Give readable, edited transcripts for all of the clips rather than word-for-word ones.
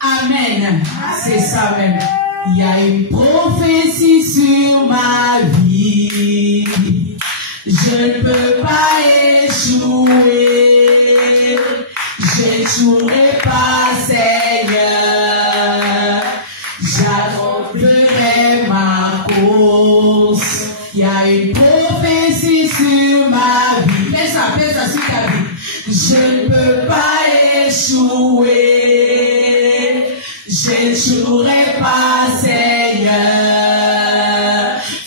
Amen. C'est ça même. Il y a une prophétie sur ma vie. Je ne peux pas échouer. J'échouerai pas, Seigneur. J'accomplirai ma course. Il y a une prophétie sur ma vie. Fais ça sur ta vie. Je ne peux pas échouer. J'échouerai pas, Seigneur.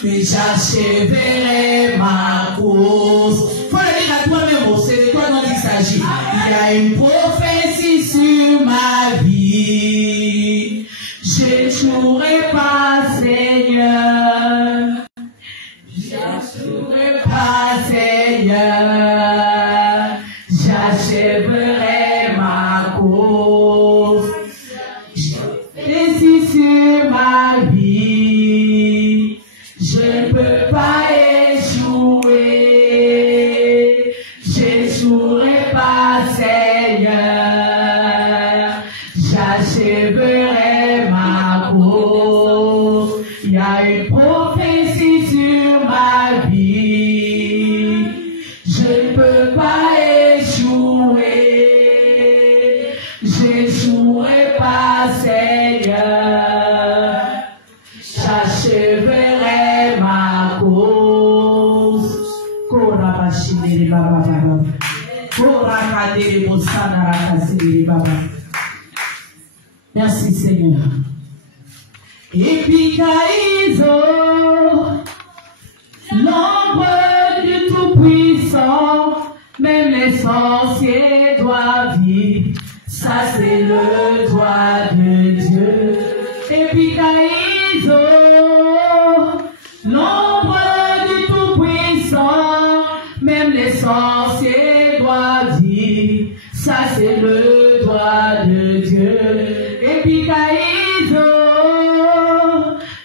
Mais j'achèverai ma course. Faut le dire à toi-même, c'est de toi dont il s'agit. Il y a une prophétie sur ma vie. J'échouerai pas, Seigneur. J'échouerai pas, Seigneur. J'achèverai ma course. Prophétie sur ma vie. Je ne peux pas échouer. J'échouerai pas, Seigneur. J'achèverai ma course. Il y a une prophétie sur ma vie. Je ne peux pas échouer. J'échouerai pas, Seigneur. J'achèverai ma course. Merci, Seigneur. Et puis Caïso, l'ombre du Tout-Puissant, même les sorciers doivent vivre. Ça, c'est le droit de Dieu. Et puis Caïso, l'ombre du Tout-Puissant, même les sorciers doivent vivre. Ça, c'est le droit de Dieu. Et puis Caïso,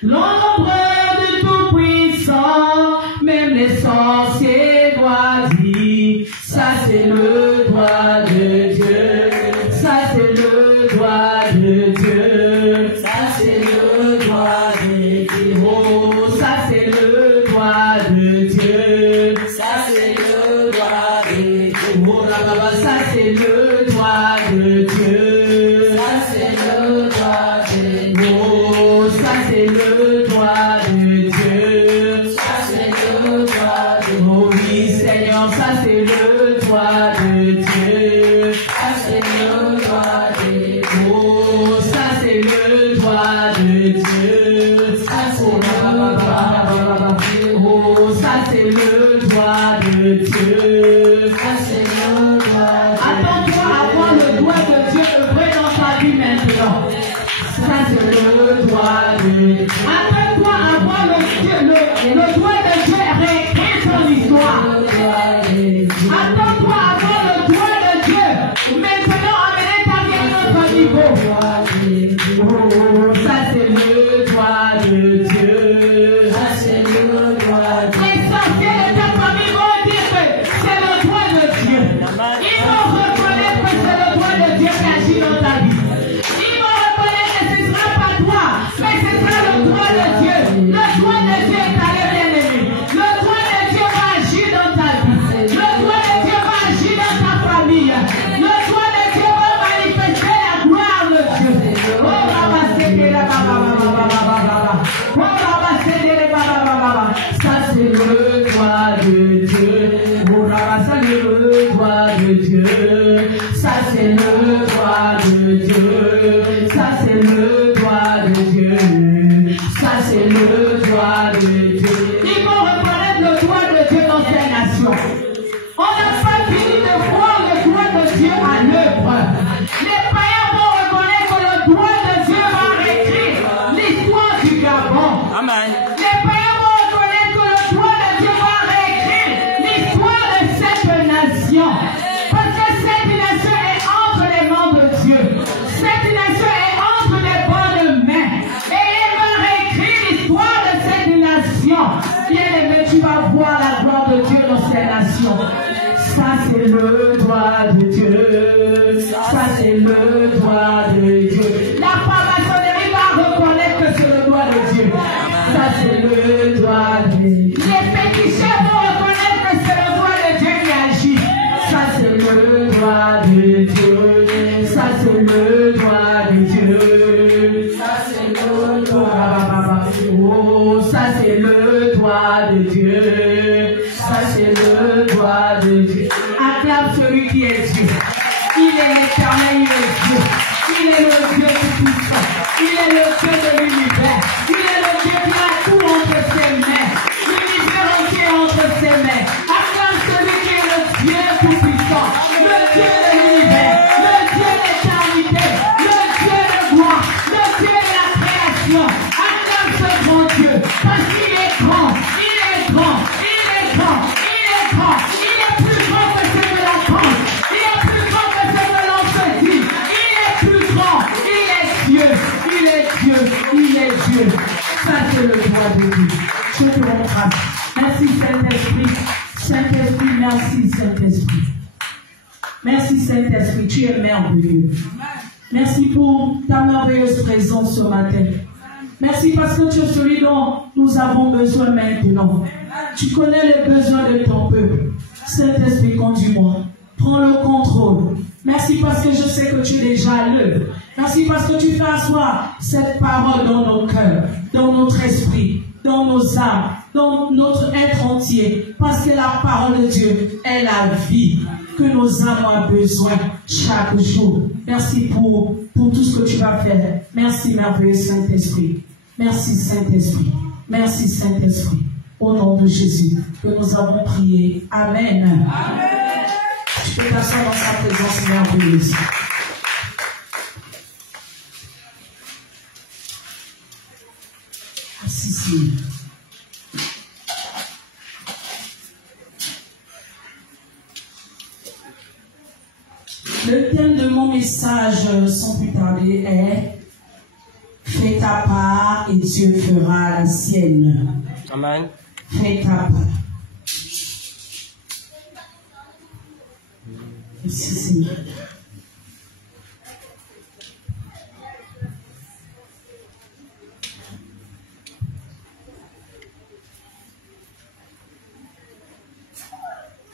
l'ombre du Tout-Puissant, même les sorciers doivent vivre. Ça, c'est le droit de Dieu. Ça, c'est le droit de Dieu. Ça, c'est le droit de Dieu. Oh, ça, c'est le droit de Dieu. Ça, c'est le droit de Dieu. Oh, là-bas, ça, c'est le droit de Dieu. Ça, c'est le droit de Dieu. Oh, ça, c'est le droit de Dieu. Ça, c'est le droit de Dieu. Oh, oui, Seigneur, ça, c'est le droit de Dieu. Ça, c'est le droit de Dieu. Oh, ça, c'est le droit de Dieu. Ça, c'est le droit de Dieu. Oh, ça, c'est le droit de Dieu. Ça, c'est le droit de Dieu. Attends-toi à voir le droit de Dieu œuvrer dans ta vie maintenant. Ça, c'est le droit de Dieu. Attends-toi à voir le droit de Dieu réécrire ton histoire. Attends-toi à voir le droit de Dieu maintenant amener ta vie à un autre niveau. Oh, ça, c'est le droit de Dieu. Ça, c'est le droit de Dieu. Les sorciers de ta famille vont dire que c'est le droit de Dieu. Ils vont reconnaître que c'est le droit de Dieu qui agit dans ta vie. Ils vont reconnaître que ce ne sera pas toi, mais ce sera le droit de Dieu. Le droit de Dieu est allé, bien-aimé. Le droit de Dieu va agir dans ta vie. Le droit de Dieu va agir dans ta famille. Le droit de Dieu va manifester la gloire de Dieu. Oh, Baba, c'est que la Baba. Oh, Baba, c'est que la Baba. Ça, c'est le droit de Dieu. Oh, Baba, ça, c'est le droit de Dieu. Ça, c'est le droit de Dieu. Ça, c'est le droit de Dieu. Ça, c'est le droit de Dieu. Ils vont reconnaître le droit de Dieu dans ces nations. On n'a pas fini de voir le droit de Dieu à l'œuvre. Les païens vont reconnaître que le droit de Dieu va réécrire l'histoire du Gabon. Amen. Les païens vont reconnaître que le droit de Dieu va réécrire l'histoire de cette nation. Parce que cette nation est entre les mains de Dieu. Cette le droit de Dieu. Ça c'est le droit de Dieu. Ça c'est le droit. Oh, ça c'est le droit de Dieu. Ça c'est le droit de Dieu. Acclame celui qui est Dieu. Il est l'éternel, il est Dieu. Il est le Dieu tout-puissant. Il est le Dieu de l'univers. Il est le Dieu qui a tout entre ses mains. L'univers entier entre ses mains. Acclame celui qui est le Dieu tout-puissant. Le Dieu de l'univers. Le Dieu de l'éternité. Le Dieu de gloire. Le Dieu de la création. Acclame ce grand Dieu. Parce qu'il est grand. Il est grand. Il est grand. Il est grand. Il est plus grand que ce que la France. Il est plus grand que ce que l'on se dit. Il est plus grand. Il est Dieu. Il est Dieu. Il est Dieu. Ça c'est le droit de Dieu. Je te rends grâce. Merci Saint-Esprit. Saint-Esprit, merci Saint-Esprit. Merci Saint-Esprit, tu es merveilleux. Merci pour ta merveilleuse présence ce matin. Merci parce que tu es celui dont nous avons besoin maintenant. Tu connais les besoins de ton peuple. Saint-Esprit, conduis-moi. Prends le contrôle. Merci parce que je sais que tu es déjà à l'œuvre. Merci parce que tu fais asseoir cette parole dans nos cœurs, dans notre esprit, dans nos âmes, dans notre être entier. Parce que la parole de Dieu est la vie que nos âmes ont besoin chaque jour. Merci pour tout ce que tu vas faire. Merci merveilleux Saint-Esprit. Merci Saint-Esprit. Merci Saint-Esprit. Au nom de Jésus que nous avons prié. Amen. Amen. Tu peux t'asseoir dans sa présence merveilleuse. Assis. Le thème de mon message, sans plus tarder, est « Fais ta part et Dieu fera la sienne ». Amen. Fais ta part. Merci Seigneur.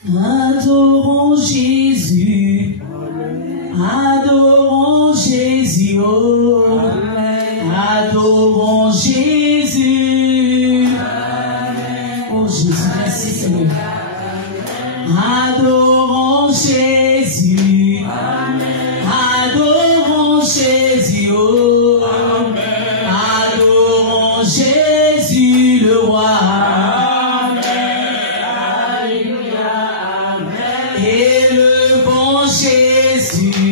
Adorons Jésus, adorons Jésus, oh, adorons Jésus, oh Jésus, merci Seigneur, adorons Jésus, adorons Jésus, oh, adorons Jésus le roi. Jésus.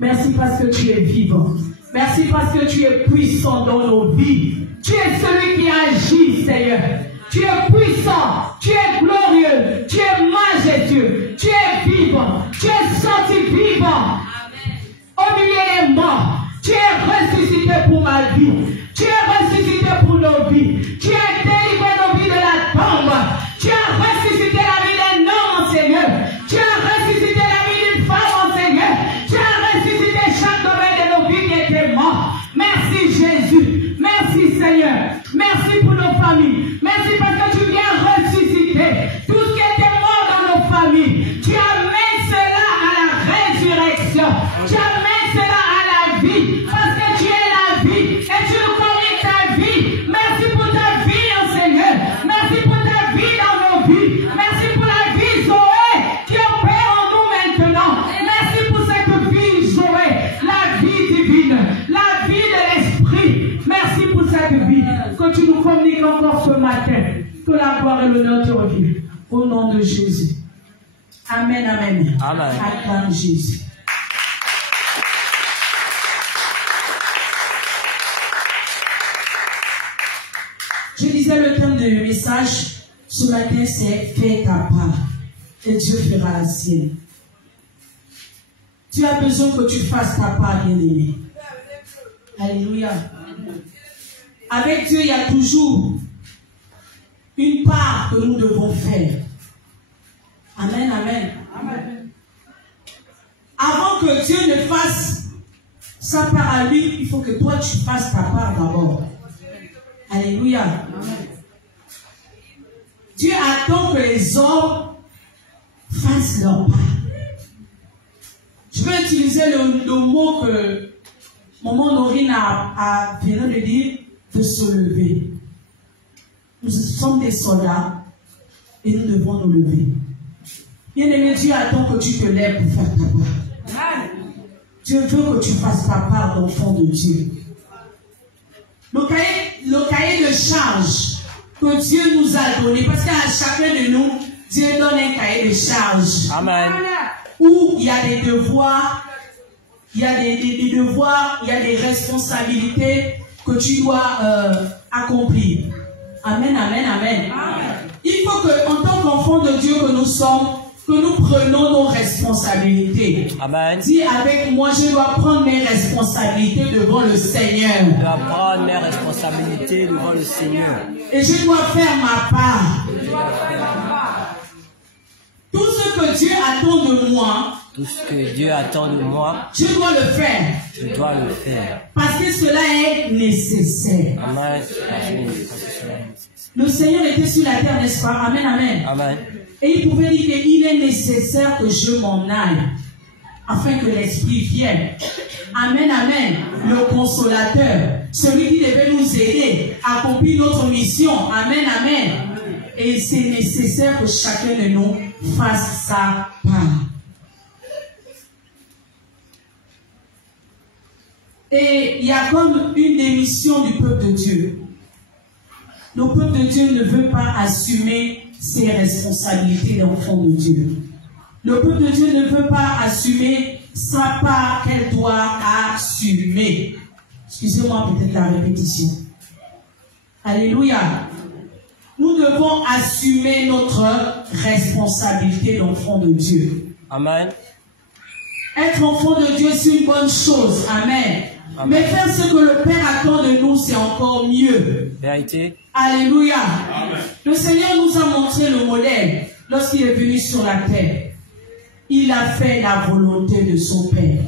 Merci parce que tu es vivant. Merci parce que tu es puissant dans nos vies. Tu es celui qui agit, Seigneur. Tu es puissant, tu es glorieux, tu es majestueux, tu es vivant, tu es sorti vivant. Au milieu des morts, tu es ressuscité pour ma vie. Tu es ressuscité pour nos vies. Tu as délivré nos vies de la tombe. Tu as ressuscité la vie d'un homme, Seigneur. Tu as ressuscité la vie d'une femme, Seigneur. Tu as ressuscité chaque domaine de nos vies qui étaient morts. Merci Jésus. Merci Seigneur. Merci pour nos familles. Merci parce que tu viens ressusciter tout ce qui était mort dans nos familles. Tu amènes cela à la résurrection. Tu amènes cela à la vie. Parce que tu es la vie. Et tu nous communiques ta vie. Merci pour ta vie, oh Seigneur. Merci pour ta vie dans nos vies. Merci pour la vie Zoé qui opère en nous maintenant. Merci pour cette vie Zoé. La vie divine. La vie de l'esprit. Merci pour cette vie que tu nous communiques encore ce matin. Que la gloire et l'honneur te reviennent. Au nom de Jésus. Amen, amen. Amen. Acclame Jésus. Je disais le thème de message ce matin, c'est fais ta part et Dieu fera la sienne. Tu as besoin que tu fasses ta part, bien-aimé. Alléluia. Avec Dieu, il y a toujours une part que nous devons faire. Amen, amen. Amen. Avant que Dieu ne fasse sa part à lui, il faut que toi tu fasses ta part d'abord. Alléluia. Amen. Dieu attend que les hommes fassent leur part. Je vais utiliser le mot que maman Norine a venu de dire, de se lever. Nous sommes des soldats et nous devons nous lever. Bien-aimé, Dieu attend que tu te lèves pour faire ta part. Dieu veut que tu fasses ta part d'enfant de Dieu. Le cahier de charge que Dieu nous a donné, parce qu'à chacun de nous, Dieu donne un cahier de charge. Amen. Où il y a des devoirs, il y a des devoirs, il y a des responsabilités que tu dois accomplir. Amen, amen, amen. Il faut que, en tant qu'enfant de Dieu que nous sommes, que nous prenons nos responsabilités. Amen. Dis avec moi, je dois prendre mes responsabilités devant le Seigneur. Je dois prendre mes responsabilités devant le Seigneur. Et je dois faire ma part. Tout ce que Dieu attend de moi, tout ce que Dieu attend de moi, je dois le faire. Je dois le faire. Parce que cela est nécessaire. Amen. Le Seigneur était sur la terre, n'est-ce pas? Amen, amen. Amen. Et il pouvait dire qu'il est nécessaire que je m'en aille, afin que l'Esprit vienne. Amen, amen. Le consolateur, celui qui devait nous aider à accomplir notre mission. Amen, amen. Et c'est nécessaire que chacun de nous fasse sa part. Et il y a comme une démission du peuple de Dieu. Le peuple de Dieu ne veut pas assumer ses responsabilités d'enfant de Dieu. Le peuple de Dieu ne veut pas assumer sa part qu'elle doit assumer. Excusez-moi peut-être la répétition. Alléluia. Nous devons assumer notre responsabilité d'enfant de Dieu. Amen. Être enfant de Dieu, c'est une bonne chose. Amen. Amen. Mais faire ce que le Père attend de nous, c'est encore mieux. Vérité. Alléluia. Amen. Le Seigneur nous a montré le modèle lorsqu'il est venu sur la terre. Il a fait la volonté de son Père.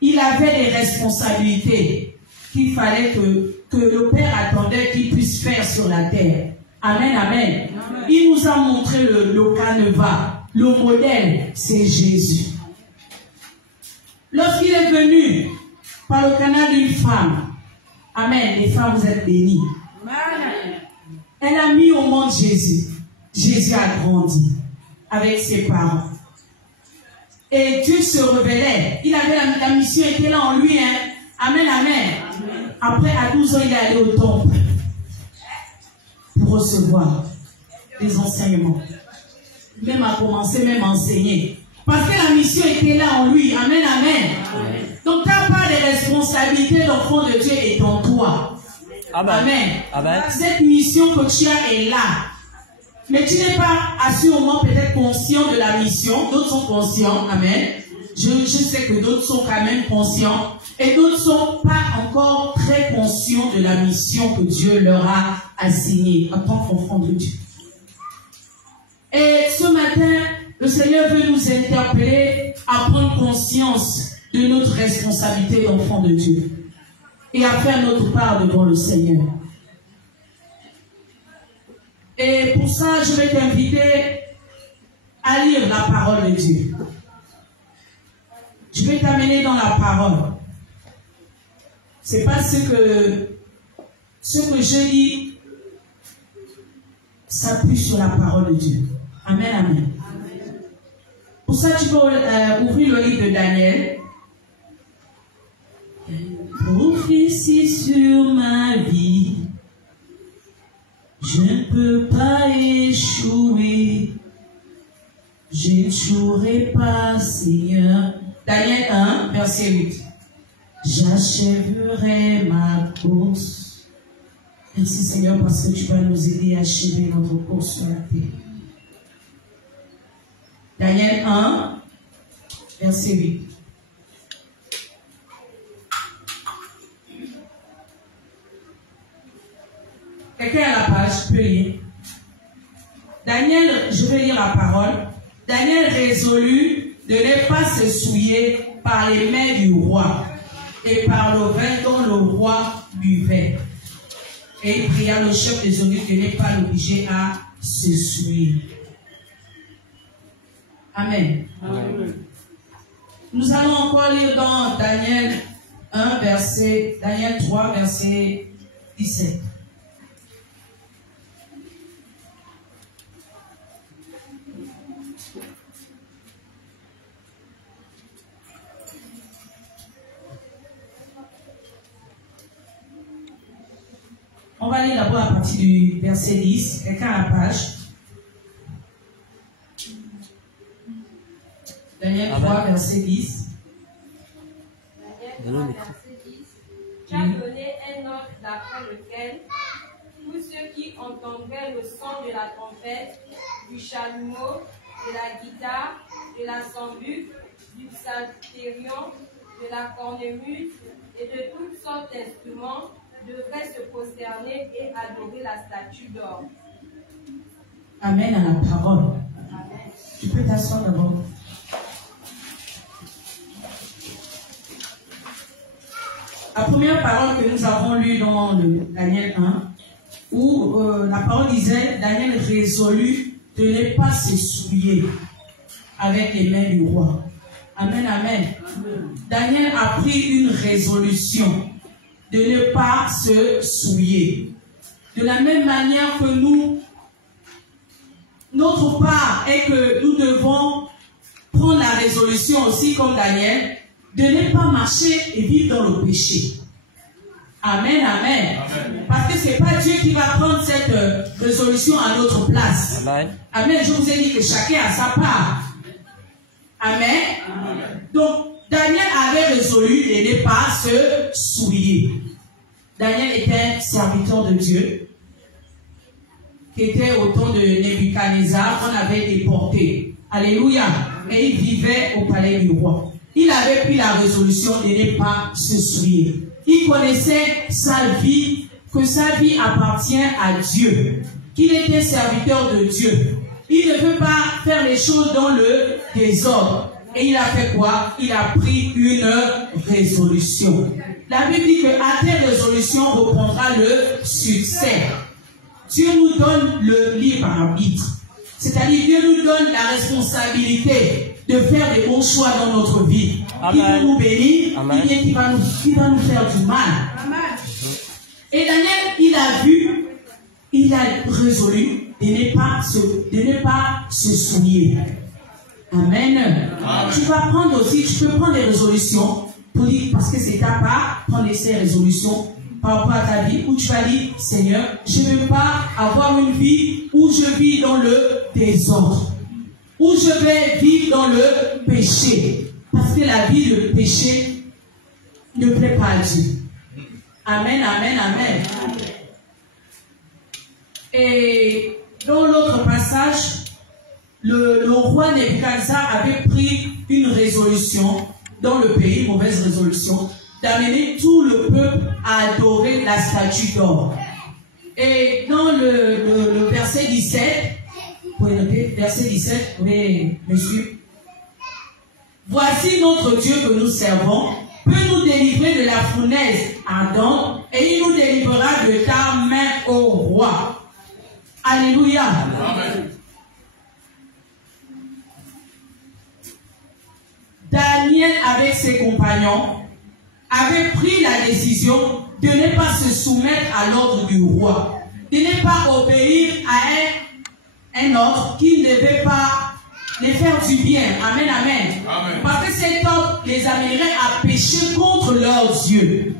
Il avait des responsabilités qu'il fallait que le Père attendait qu'il puisse faire sur la terre. Amen, amen. Amen. Il nous a montré le canevas. Le modèle, c'est Jésus. Lorsqu'il est venu par le canal d'une femme, amen, les femmes, vous êtes bénies. Elle a mis au monde Jésus. Jésus a grandi avec ses parents. Et Dieu se révélait. Il avait la mission était là en lui. Hein. Amen, amen. Après, à 12 ans, il est allé au temple pour recevoir des enseignements. Même à commencer, même à enseigner. Parce que la mission était là en lui. Amen, amen. Donc ta part de responsabilité d'enfant de Dieu est en toi. Amen. Amen. Cette mission que tu as est là. Mais tu n'es pas assurément peut-être conscient de la mission. D'autres sont conscients. Amen. Je sais que d'autres sont quand même conscients. Et d'autres ne sont pas encore très conscients de la mission que Dieu leur a assignée en tant qu'enfants de Dieu. Et ce matin, le Seigneur veut nous interpeller à prendre conscience de notre responsabilité d'enfants de Dieu et à faire notre part devant le Seigneur. Et pour ça, je vais t'inviter à lire la parole de Dieu. Je vais t'amener dans la parole. C'est pas ce que je lis s'appuie sur la parole de Dieu. Amen, amen. Pour ça, tu peux ouvrir le livre de Daniel. Prophétie sur ma vie, je ne peux pas échouer, j'échouerai pas, Seigneur. Daniel 1, verset 8. J'achèverai ma course. Merci Seigneur parce que tu vas nous aider à achever notre course sur la terre. Daniel 1, verset 8. Quelqu'un à la page, peut lire. Daniel, je vais lire la parole. Daniel résolut de ne pas se souiller par les mains du roi et par le vin dont le roi buvait. Et il pria le chef des eunuques de ne pas l'obliger à se souiller. Amen. Amen. Nous allons encore lire dans Daniel 1, Daniel 3, verset 17. On va lire d'abord à partir du verset 10. Quelqu'un à la page. Daniel 3, verset 10. Daniel 3, verset 10. J'ai donné un ordre d'après lequel tous ceux qui entendraient le son de la trompette, du chalumeau, de la guitare, de la sambuc, du psalterion, de la cornemuse et de toutes sortes d'instruments devraient se prosterner et adorer la statue d'or. Amen à la parole. Amen. Tu peux t'asseoir d'abord. La première parole que nous avons lue dans le Daniel 1, où la parole disait, Daniel résolut de ne pas se souiller avec les mains du roi. Amen, amen. Amen. Daniel a pris une résolution de ne pas se souiller. De la même manière que nous, notre part est que nous devons prendre la résolution aussi comme Daniel, de ne pas marcher et vivre dans le péché. Amen, amen. Amen. Parce que ce n'est pas Dieu qui va prendre cette résolution à notre place. Amen. Amen. Je vous ai dit que chacun a sa part. Amen. Amen. Donc, Daniel avait résolu de ne pas se souiller. Daniel était serviteur de Dieu, qui était au temps de Nebuchadnezzar, qu'on avait déporté. Alléluia. Et il vivait au palais du roi. Il avait pris la résolution de ne pas se souiller. Il connaissait sa vie, que sa vie appartient à Dieu, qu'il était serviteur de Dieu. Il ne veut pas faire les choses dans le désordre. Et il a fait quoi? Il a pris une résolution. La Bible dit que à tes résolutions reprendra le succès. Dieu nous donne le libre arbitre. C'est-à-dire Dieu nous donne la responsabilité de faire des bons choix dans notre vie. Amen. Qui va nous bénir, ou bien qui va nous faire du mal. Amen. Et Daniel, il a résolu de ne pas se souiller. Amen. Amen. Tu vas prendre aussi, tu peux prendre des résolutions pour dire, parce que c'est ta part, prendre ces résolutions par rapport à ta vie, où tu vas dire, Seigneur, je ne veux pas avoir une vie où je vis dans le désordre. ou je vais vivre dans le péché. Parce que la vie de péché ne plaît pas à Dieu. Amen, amen, amen. Et dans l'autre passage, le roi Nebuchadnezzar avait pris une résolution dans le pays, mauvaise résolution, d'amener tout le peuple à adorer la statue d'or. Et dans le verset 17, vous pouvez noter, verset 17, vous pouvez me suivre. Voici notre Dieu que nous servons, peut nous délivrer de la fournaise ardente, et il nous délivrera de ta main, ô roi. Alléluia. Amen. Daniel, avec ses compagnons, avait pris la décision de ne pas se soumettre à l'ordre du roi, de ne pas obéir à un ordre qui ne devait pas les faire du bien. Amen, amen. Amen. Parce que cet ordre les amènerait à pécher contre leur Dieu.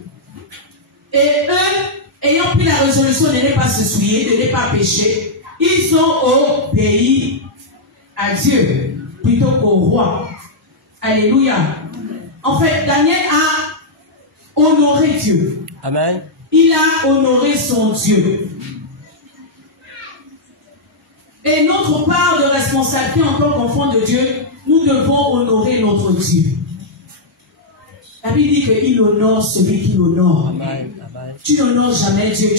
Et eux, ayant pris la résolution de ne pas se souiller, de ne pas pécher, ils ont obéi à Dieu plutôt qu'au roi. Alléluia. En fait, Daniel a honoré Dieu. Amen. Il a honoré son Dieu. Et notre part de responsabilité en tant qu'enfant de Dieu, nous devons honorer notre Dieu. La Bible dit qu'il honore celui qui l'honore. Amen. Amen. Tu n'honores jamais Dieu.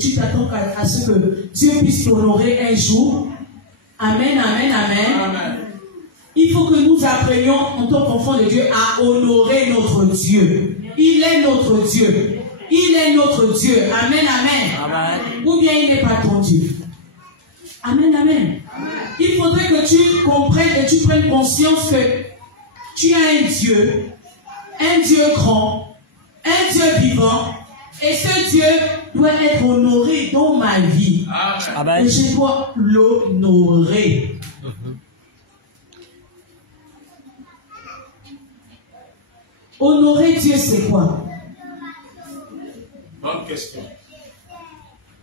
Tu t'attends à ce que Dieu puisse t'honorer un jour. Amen, amen, amen. Amen. Il faut que nous apprenions en tant qu'enfants de Dieu à honorer notre Dieu. Il est notre Dieu. Il est notre Dieu. Amen, amen. Amen. Ou bien il n'est pas ton Dieu. Amen, amen. Il faudrait que tu comprennes et tu prennes conscience que tu as un Dieu grand, un Dieu vivant, et ce Dieu doit être honoré dans ma vie. Amen. Et je dois l'honorer. Honorer Dieu, c'est quoi? Bonne question.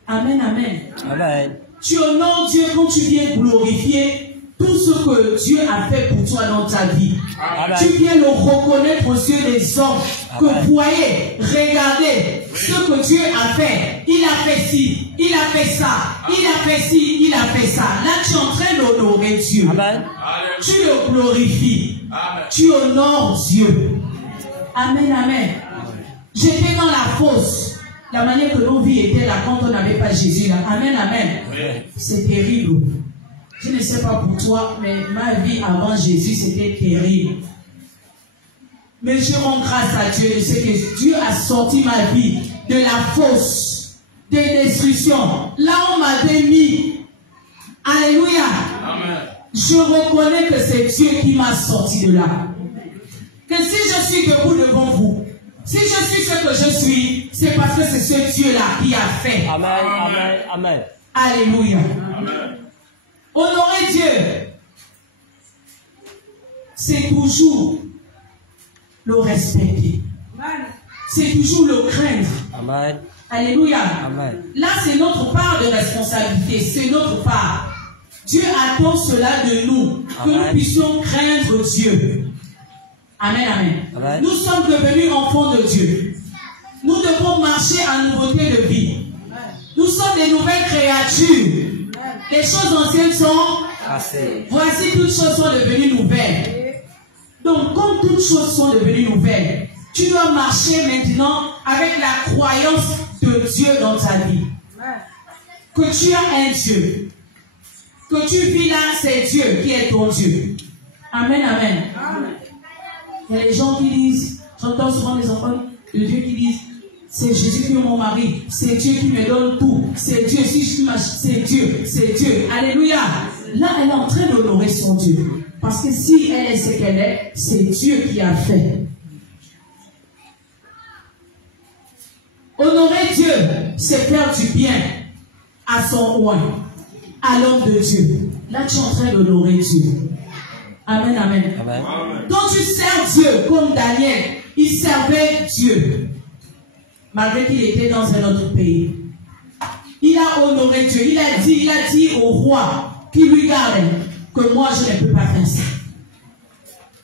Amen, amen. Amen. Tu honores Dieu quand tu viens glorifier tout ce que Dieu a fait pour toi dans ta vie. Amen. Tu viens le reconnaître aux yeux des hommes. Que voyez, regardez ce que Dieu a fait. Il a fait ci, il a fait ça, il a fait ci, il a fait ça. Là, tu es en train d'honorer Dieu. Amen. Tu le glorifies. Amen. Tu honores Dieu. Amen, amen. J'étais dans la fosse. La manière que nos vies étaient là quand on n'avait pas Jésus là. Amen, amen. C'est terrible. Je ne sais pas pour toi, mais ma vie avant Jésus, c'était terrible. Mais je rends grâce à Dieu. Je sais que Dieu a sorti ma vie de la fosse, des destructions. Là, on m'avait mis. Alléluia. Amen. Je reconnais que c'est Dieu qui m'a sorti de là. Que si je suis debout devant vous, si je suis ce que je suis, c'est parce que c'est ce Dieu-là qui a fait. Amen, amen, amen. Alléluia. Amen. Honorer Dieu, c'est toujours le respecter. C'est toujours le craindre. Amen. Alléluia. Amen. Là, c'est notre part de responsabilité. C'est notre part. Dieu attend cela de nous. Que nous puissions craindre Dieu. Amen, amen. Amen. Nous sommes devenus enfants de Dieu. Nous devons marcher en nouveauté de vie. Nous sommes des nouvelles créatures. Les choses anciennes sont passées. Voici, toutes choses sont devenues nouvelles. Donc, comme toutes choses sont devenues nouvelles, tu dois marcher maintenant avec la croyance de Dieu dans ta vie. Que tu as un Dieu. Que tu vis là, c'est Dieu qui est ton Dieu. Amen, amen. Amen. Il y a les gens qui disent, j'entends souvent les enfants de Dieu qui disent, c'est Jésus qui est mon mari, c'est Dieu qui me donne tout, c'est Dieu, si je marche, c'est Dieu, c'est Dieu. Alléluia. Là, elle est en train d'honorer son Dieu. Parce que si elle est ce qu'elle est, c'est Dieu qui a fait. Honorer Dieu, c'est faire du bien à son roi, à l'homme de Dieu. Là, tu es en train d'honorer Dieu. Amen, amen. Amen. Quand tu sers Dieu, comme Daniel, il servait Dieu, malgré qu'il était dans un autre pays. Il a honoré Dieu. Il a dit au roi qui lui garde, que moi je ne peux pas faire ça.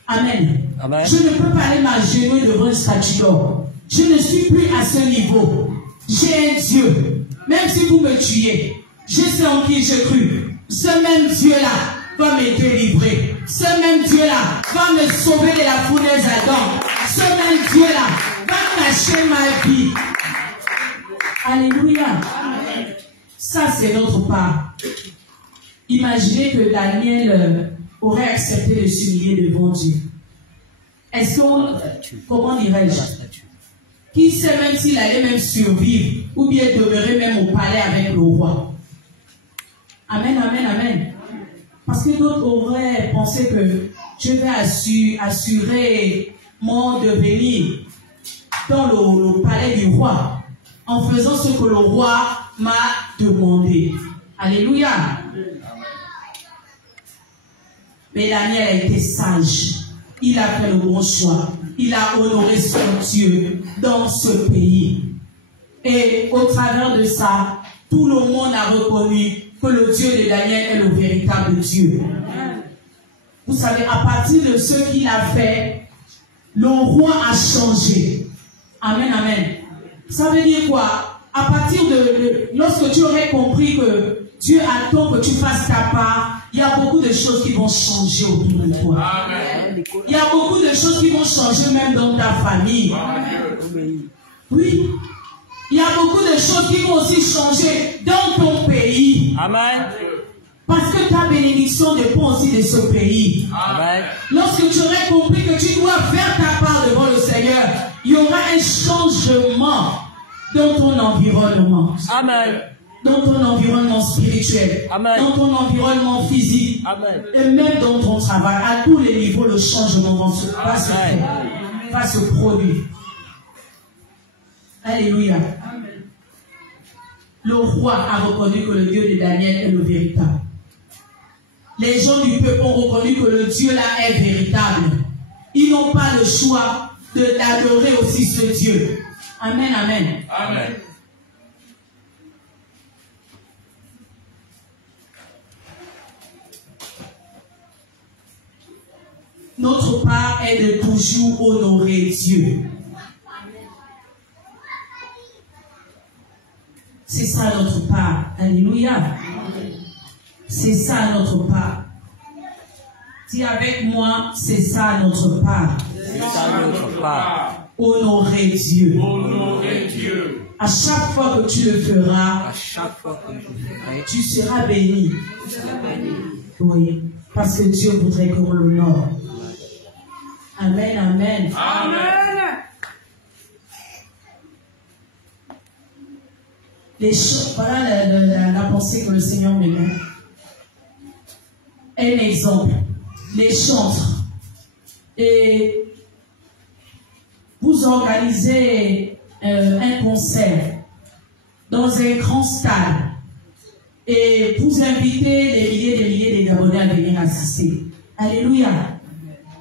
Amen. Amen. Je ne peux pas aller m'agenouiller devant une statue d'or. Je ne suis plus à ce niveau. J'ai un Dieu. Même si vous me tuez, je sais en qui j'ai cru. Ce même Dieu-là va me délivrer. Ce même Dieu-là va me sauver de la fournaise Adam. Ce même Dieu-là va cacher ma vie. Alléluia. Amen. Ça, c'est notre part. Imaginez que Daniel aurait accepté de s'humilier devant Dieu. Est-ce qu'on, comment dirais-je, qui sait même s'il allait même survivre ou bien demeurer même au palais avec le roi? Amen, amen, amen. Parce que d'autres auraient pensé que je vais assurer mon devenir dans le palais du roi en faisant ce que le roi m'a demandé. Alléluia. Mais Daniel a été sage. Il a fait le bon choix. Il a honoré son Dieu dans ce pays. Et au travers de ça, tout le monde a reconnu que le Dieu de Daniel est le véritable Dieu. Vous savez, à partir de ce qu'il a fait, le roi a changé. Amen, amen. Ça veut dire quoi? À partir de lorsque tu aurais compris que Dieu attend que tu fasses ta part, il y a beaucoup de choses qui vont changer autour de toi. Amen. Il y a beaucoup de choses qui vont changer même dans ta famille. Amen. Oui. Il y a beaucoup de choses qui vont aussi changer dans ton pays. Amen. Parce que ta bénédiction dépend aussi de ce pays. Amen. Lorsque tu aurais compris que tu dois faire ta part devant le Seigneur, il y aura un changement dans ton environnement. Amen. Dans ton environnement spirituel. Amen. Dans ton environnement physique. Amen. Et même dans ton travail. À tous les niveaux, le changement va se faire. Va se produire. Alléluia. Amen. Le roi a reconnu que le Dieu de Daniel est le véritable. Les gens du peuple ont reconnu que le Dieu là est véritable. Ils n'ont pas le choix d'adorer aussi ce Dieu. Amen, amen. Amen. Notre part est de toujours honorer Dieu. C'est ça notre part. Alléluia. C'est ça notre part. Dis avec moi, c'est ça notre part. C'est ça notre part. Honorer Dieu. Honorer Dieu. À chaque fois que tu le feras, tu seras béni. Oui. Parce que Dieu voudrait qu'on l'honore. Amen, amen. Amen. Les choses, voilà la pensée que le Seigneur me met. Un exemple, les chantres. Et vous organisez un concert dans un grand stade et vous invitez des milliers de Gabonais à venir assister. Alléluia.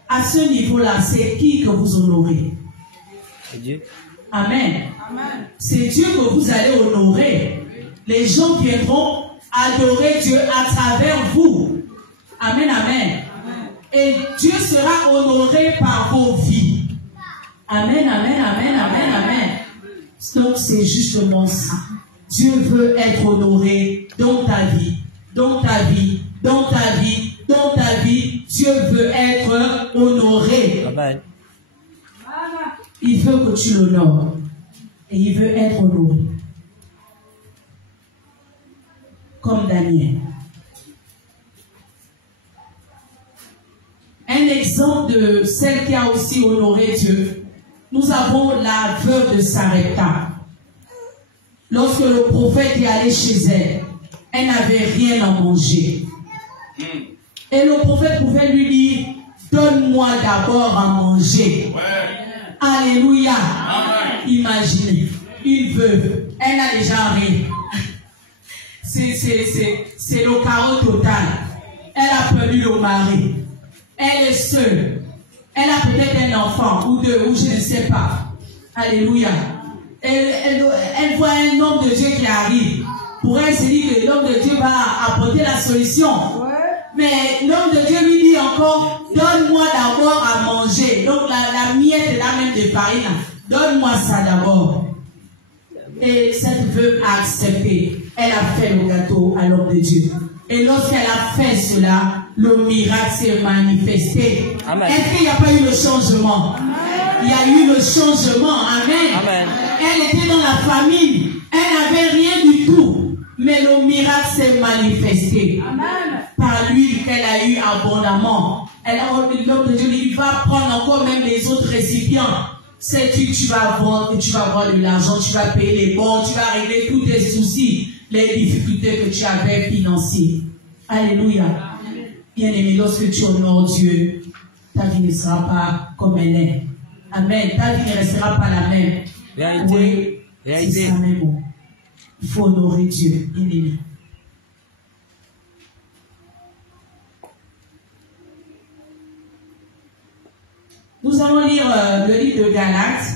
À ce niveau-là, c'est qui que vous honorez? C'est Dieu. Amen. Amen. C'est Dieu que vous allez honorer. Les gens viendront adorer Dieu à travers vous. Amen, amen. Amen. Et Dieu sera honoré par vos vies. Amen, amen, amen, amen, amen. Donc c'est justement ça. Dieu veut être honoré dans ta vie, dans ta vie, dans ta vie, dans ta vie. Dieu veut être honoré. Amen. Il veut que tu l'honores. Et il veut être honoré. Comme Daniel. Un exemple de celle qui a aussi honoré Dieu. Nous avons la veuve de Sarepta. Lorsque le prophète est allé chez elle, elle n'avait rien à manger. Et le prophète pouvait lui dire, donne-moi d'abord à manger. Alléluia. Imaginez, une veuve, elle n'a déjà rien. C'est le chaos total. Elle a perdu le mari. Elle est seule. Elle a peut-être un enfant ou deux, ou je ne sais pas. Alléluia. Elle voit un homme de Dieu qui arrive. Pour elle, se dit que l'homme de Dieu va apporter la solution. Mais l'homme de Dieu lui dit encore, donne-moi d'abord à manger. Donc la miette là même de farine, donne-moi ça d'abord. Et cette veuve a accepté. Elle a fait le gâteau à l'homme de Dieu. Et lorsqu'elle a fait cela, le miracle s'est manifesté. Est-ce qu'il n'y a pas eu le changement? Amen. Il y a eu le changement. Amen. Amen. Elle était dans la famine. Elle n'avait rien du tout. Mais le miracle s'est manifesté. Amen. Par l'huile qu'elle a eu abondamment. L'homme de Dieu lui va prendre encore même les autres récipients. Sais-tu, tu vas vendre et tu vas avoir de l'argent, tu vas payer les bons, tu vas régler tous tes soucis, les difficultés que tu avais financières. Alléluia. Bien-aimé, lorsque tu honores Dieu, ta vie ne sera pas comme elle est. Amen. Ta vie ne restera pas la même. Oui, c'est ça même. Il faut honorer Dieu. Bien-aimé. Nous allons lire le livre de Galates,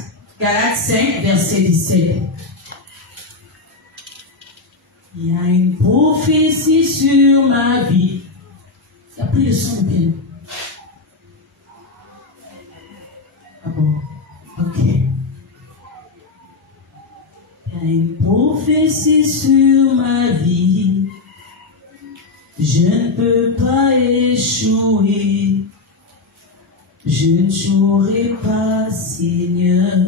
Galates 5, verset 17. Il y a une prophétie sur ma vie. Ça a pris le son bien. Ah bon? Ok. Il y a une prophétie sur ma vie. Je ne peux pas échouer. Je ne jouerai pas, Seigneur,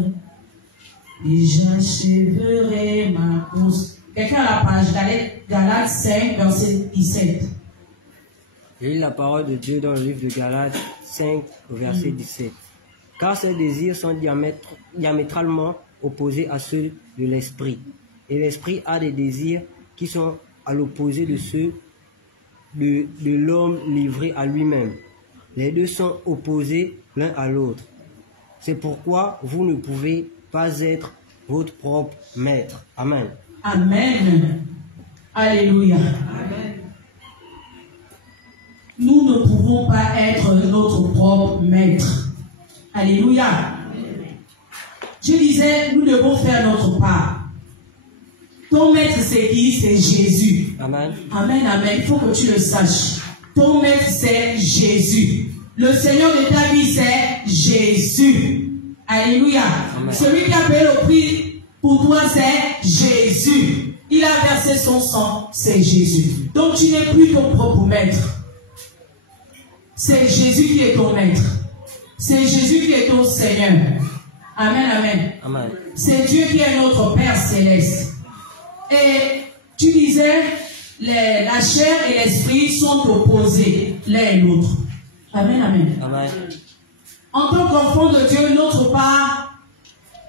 et j'achèverai ma course. Quelqu'un à la page, Galates 5, verset 17. Je lis la parole de Dieu dans le livre de Galates 5, verset 17. Car ces désirs sont diamétralement opposés à ceux de l'esprit. Et l'esprit a des désirs qui sont à l'opposé de ceux de l'homme livré à lui-même. Les deux sont opposés l'un à l'autre. C'est pourquoi vous ne pouvez pas être votre propre maître. Amen. Amen. Alléluia. Amen. Nous ne pouvons pas être notre propre maître. Alléluia. Amen. Je disais, nous devons faire notre part. Ton maître, c'est qui? C'est Jésus. Amen. Amen, amen. Il faut que tu le saches. Ton maître, c'est Jésus. Le Seigneur de ta vie, c'est Jésus. Alléluia. Amen. Celui qui a payé le prix pour toi, c'est Jésus. Il a versé son sang, c'est Jésus. Donc tu n'es plus ton propre maître. C'est Jésus qui est ton maître. C'est Jésus qui est ton Seigneur. Amen, amen. Amen. C'est Dieu qui est notre Père céleste. Et tu disais, la chair et l'esprit sont opposés l'un et l'autre. Amen, amen. Amen. En tant qu'enfant de Dieu, notre part,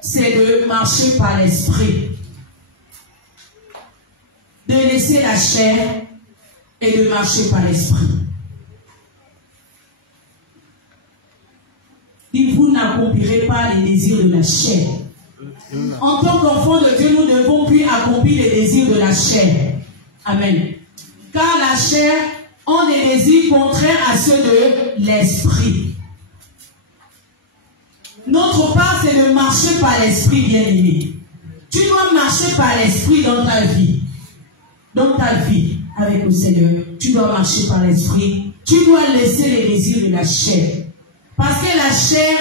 c'est de marcher par l'esprit. De laisser la chair et de marcher par l'esprit. Et vous n'accomplirez pas les désirs de la chair. En tant qu'enfant de Dieu, nous ne devons plus accomplir les désirs de la chair. Amen. Car la chair a des désirs contraires à ceux de l'esprit. Notre part, c'est de marcher par l'esprit, bien-aimé. Tu dois marcher par l'esprit dans ta vie. Dans ta vie avec le Seigneur, tu dois marcher par l'esprit. Tu dois laisser les désirs de la chair. Parce que la chair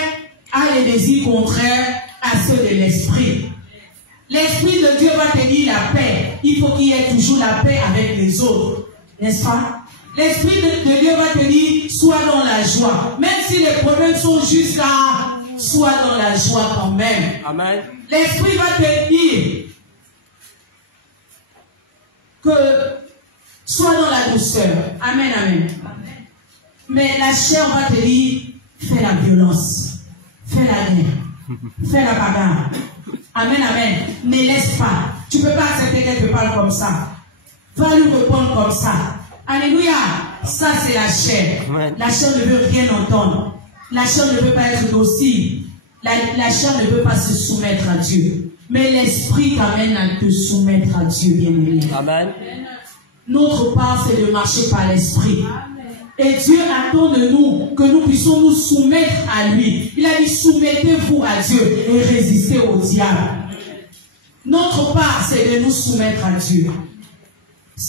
a les désirs contraires à ceux de l'esprit. L'esprit de Dieu va te dire la paix. Il faut qu'il y ait toujours la paix avec les autres. N'est-ce pas? L'esprit de Dieu va te dire, sois dans la joie. Même si les problèmes sont juste là, sois dans la joie quand même. Amen. L'esprit va te dire que sois dans la douceur. Amen, amen. Mais la chair va te dire, fais la violence, fais la guerre, fais la bagarre. Amen, amen. Ne laisse pas. Tu ne peux pas accepter qu'elle te parle comme ça. Va lui répondre comme ça. Alléluia. Ça, c'est la chair. Amen. La chair ne veut rien entendre. La chair ne veut pas être docile. La chair ne veut pas se soumettre à Dieu. Mais l'esprit t'amène à te soumettre à Dieu, bien-aimé. Amen. Notre part, c'est de marcher par l'esprit. Et Dieu attend de nous que nous puissions nous soumettre à lui. Il a dit, soumettez-vous à Dieu et résistez au diable. Notre part, c'est de nous soumettre à Dieu.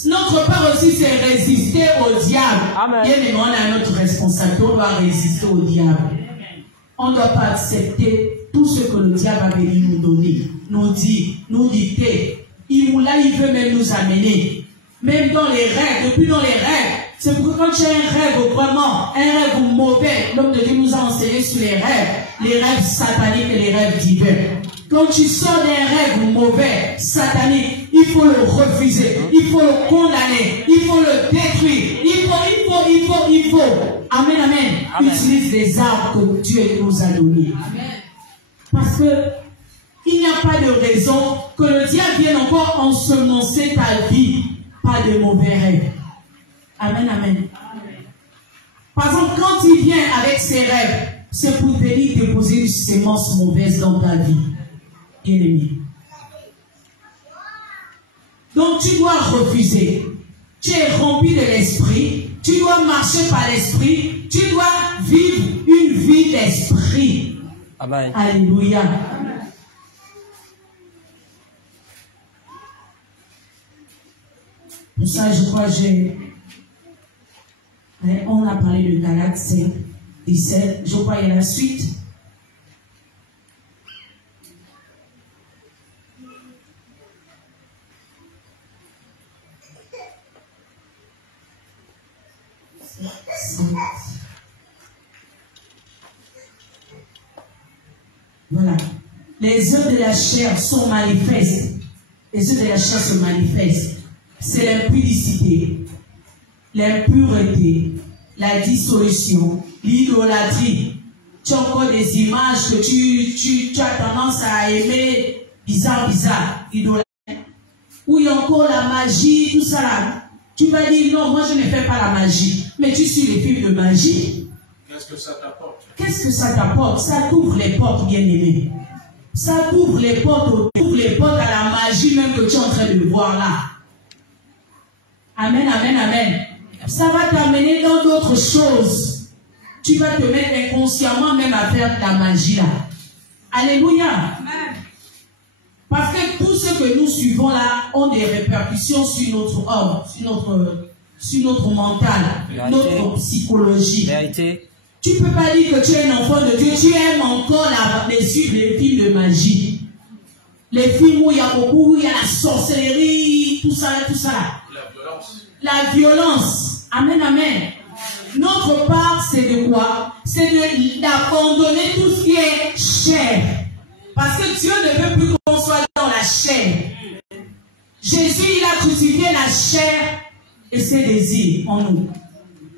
Notre part aussi, c'est résister au diable. Amen. Bien aimé, on a notre responsabilité. On doit résister au diable. On ne doit pas accepter tout ce que le diable a venu nous donner, nous dit, nous dicter. Il veut même nous amener. Même dans les rêves, depuis dans les rêves. C'est pour que quand tu as un rêve vraiment, un rêve mauvais, l'homme de Dieu nous a enseigné sur les rêves sataniques et les rêves divins. Quand tu sors d'un rêve mauvais, satanique, il faut le refuser, il faut le condamner, il faut le détruire, il faut. Amen, amen. Utilise les armes que Dieu nous a données. Parce que il n'y a pas de raison que le diable vienne encore ensemencer ta vie par de mauvais rêves. Amen, amen. Par exemple, quand il vient avec ses rêves, c'est pour venir déposer une sémence mauvaise dans ta vie. Bien-aimé. Donc tu dois refuser. Tu es rempli de l'esprit. Tu dois marcher par l'esprit. Tu dois vivre une vie d'esprit. Amen. Alléluia. Pour ça, je crois on a parlé de Galates 5, 17. Je crois qu'il y a la suite. Voilà. Les œuvres de la chair sont manifestes. Les œuvres de la chair se manifestent. C'est l'impudicité, l'impureté, la dissolution, l'idolâtrie. Tu as encore des images que tu as tendance à aimer, bizarre, idolâtrie. Ou il y a encore la magie, tout ça là. Tu vas dire non, moi je ne fais pas la magie. Mais tu suis les films de magie. Qu'est-ce que ça t'apporte? Qu'est-ce que ça t'apporte? Ça t'ouvre les portes, bien-aimé. Ça t'ouvre les portes à la magie même que tu es en train de voir là. Amen, amen, amen. Ça va t'amener dans d'autres choses. Tu vas te mettre inconsciemment même à faire de la magie là. Alléluia. Amen. Parce que tout ce que nous suivons là ont des répercussions sur notre homme, sur notre mental, notre psychologie. Vérité. Tu ne peux pas dire que tu es un enfant de Dieu, tu aimes encore suivre les films de magie. Les films où il y a la sorcellerie, tout ça. La violence. Amen, amen. Notre part, c'est de quoi? C'est d'abandonner tout ce qui est chair. Parce que Dieu ne veut plus qu'on soit dans la chair. Jésus, il a crucifié la chair et ses désirs en nous.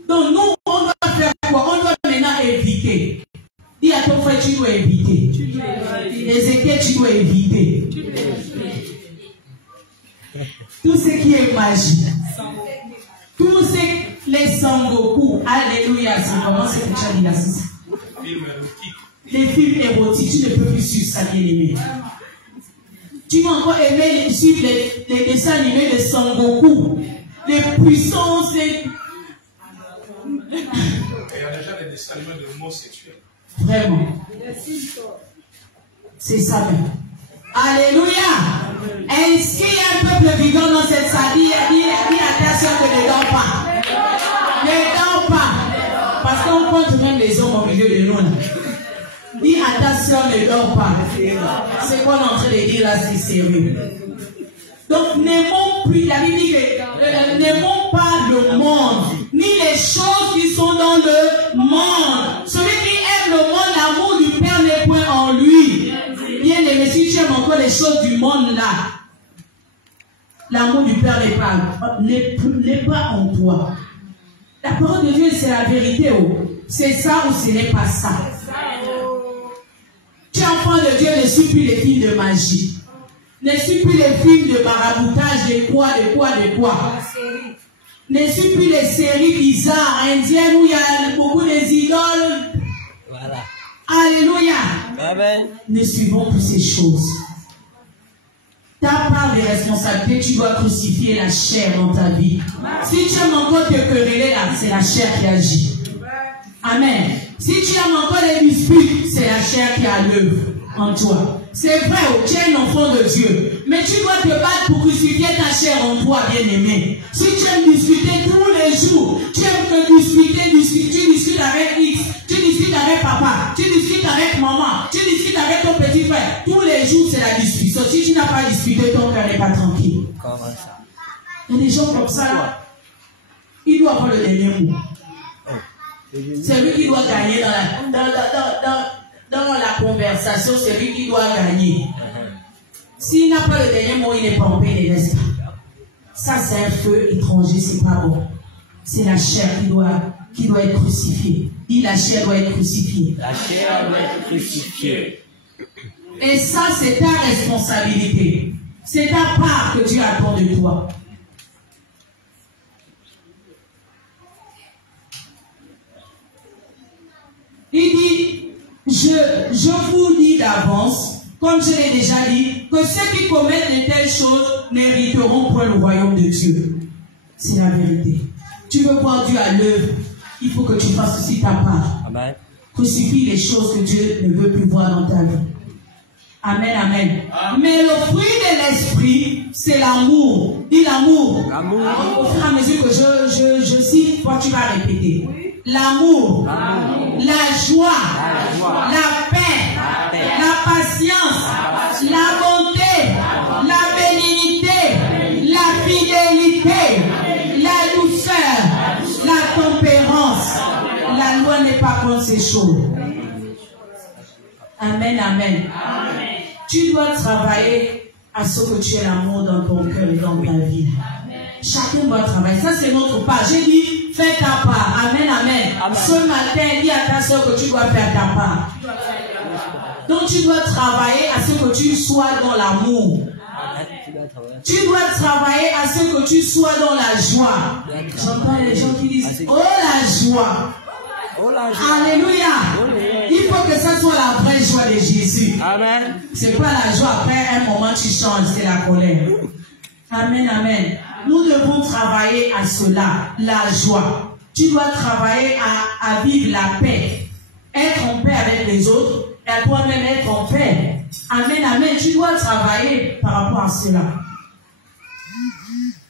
Donc nous, on doit faire quoi? On doit maintenant éviter. Dis à ton frère, tu dois éviter. Ézéchiel, tu dois éviter. Tout ce qui est magie. Tous les sangoku. Alléluia. C'est comment c'est que tu as dit là? Les films érotiques, tu ne peux plus suivre ça, bien aimé. Tu vas encore aimer suivre les dessins animés de Sangoku. Les puissances. Il y a déjà des dessins animés de homosexuels. Vraiment. C'est ça même. Alléluia. Est-ce qu'il y a un peuple vivant dans cette salle? Dis attention que ne dors pas. Ne dors pas. Parce qu'on compte même les hommes au milieu de nous là. Dis attention, ne dors pas. C'est quoi on est en train de dire là, c'est sérieux. Donc n'aimons plus, la Bible dit que n'aimons pas le monde, ni les choses qui sont dans le monde. Celui qui aime le monde, l'amour du Père n'est point en lui. Bien aimé, si tu aimes encore les choses du monde là, l'amour du Père n'est pas en toi. La parole de Dieu, c'est la vérité. Oh. C'est ça ou ce n'est pas ça. Tu es enfant de Dieu, ne suis plus les films de magie. Ne suis plus les films de maraboutage, de quoi. Ne suis plus les séries bizarres, indiennes, où il y a beaucoup des idoles. Voilà. Alléluia. Amen. Ne suivons plus ces choses. Ta part de responsabilité, tu dois crucifier la chair dans ta vie. Si tu aimes encore te quereller là, c'est la chair qui agit. Amen. Si tu aimes encore les disputes, c'est la chair qui a l'œuvre en toi. C'est vrai, tu es un enfant de Dieu. Mais tu dois te battre pour crucifier ta chair en toi, bien-aimé. Si tu aimes discuter tous les jours, tu aimes te discuter, tu discutes avec X, tu discutes avec papa, tu discutes avec maman, tu discutes avec ton petit frère. Tous les jours, c'est la discussion. Si tu n'as pas discuté, ton cœur n'est pas tranquille. Comment ça? Il y a des gens comme ça, là. Il doit avoir le dernier mot. C'est lui qui doit gagner dans la conversation, c'est lui qui doit gagner. S'il n'a pas le dernier mot, il n'est pas en paix, il n'est pas. Ça, c'est un feu étranger, c'est pas bon. C'est la chair qui doit être crucifiée. Dit la chair doit être crucifiée. La chair doit être crucifiée. Et ça, c'est ta responsabilité. C'est ta part que Dieu attend de toi. Il dit, je vous dis d'avance, comme je l'ai déjà dit, que ceux qui commettent de telles choses n'hériteront point le royaume de Dieu. C'est la vérité. Tu veux voir Dieu à l'œuvre, il faut que tu fasses aussi ta part. Amen. Crucifie les choses que Dieu ne veut plus voir dans ta vie. Amen, amen. Mais le fruit de l'esprit, c'est l'amour. Dis l'amour. L'amour. Au fur et à mesure que je cite, toi tu vas répéter. L'amour, la joie, la paix, la patience, la bonté, la bénignité, la fidélité, la douceur, la tempérance. La loi n'est pas contre ces choses. Amen, amen. Tu dois travailler à ce que tu aies l'amour dans ton cœur et dans ta vie. Chacun doit travailler. Ça, c'est notre part. J'ai dit, fais ta part. Amen, amen. Ce matin, dis à ta soeur que tu dois faire ta part. Donc, tu dois travailler à ce que tu sois dans l'amour. Tu dois travailler à ce que tu sois dans la joie. J'entends les gens qui disent, oh la joie. Alléluia. Il faut que ça soit la vraie joie de Jésus. Amen. C'est pas la joie après un moment tu changes, c'est la colère. Amen, amen. Nous devons travailler à cela, la joie. Tu dois travailler à vivre la paix. Être en paix avec les autres et à toi-même être en paix. Amen, amen. Tu dois travailler par rapport à cela.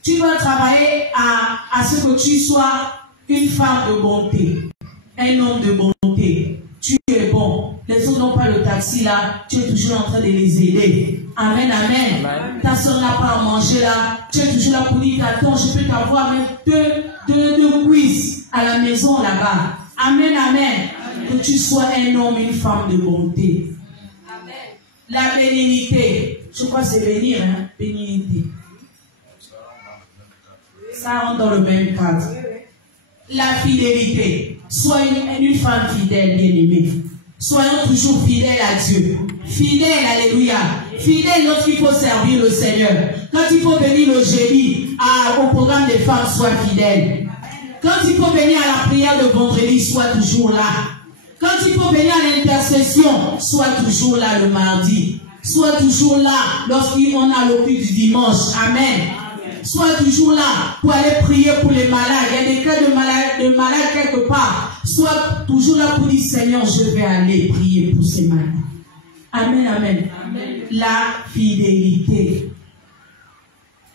Tu dois travailler à ce que tu sois une femme de bonté. Un homme de bonté. Tu es bon. Les autres n'ont pas le taxi là. Tu es toujours en train de les aider. Amen, amen. Amen. Ta soeur n'a pas à manger là. Tu es toujours là pour dire, attends, je peux t'avoir même deux quiz à la maison là-bas. Amen, amen, amen. Que tu sois un homme, une femme de bonté. Amen. La bénignité. Je crois que c'est bénir, hein. Bénignité. Ça rentre dans le même cadre. La fidélité. Sois une femme fidèle, bien-aimée. Soyons toujours fidèles à Dieu. Fidèle, alléluia. Fidèle lorsqu'il faut servir le Seigneur. Quand il faut venir le jeudi au programme des femmes, sois fidèle. Quand il faut venir à la prière de vendredi, sois toujours là. Quand il faut venir à l'intercession, sois toujours là le mardi. Sois toujours là lorsqu'on a le culte du dimanche. Amen. Sois toujours là pour aller prier pour les malades. Il y a des cas de malades quelque part. Sois toujours là pour dire, Seigneur, je vais aller prier pour ces malades. Amen, amen. Amen. La fidélité.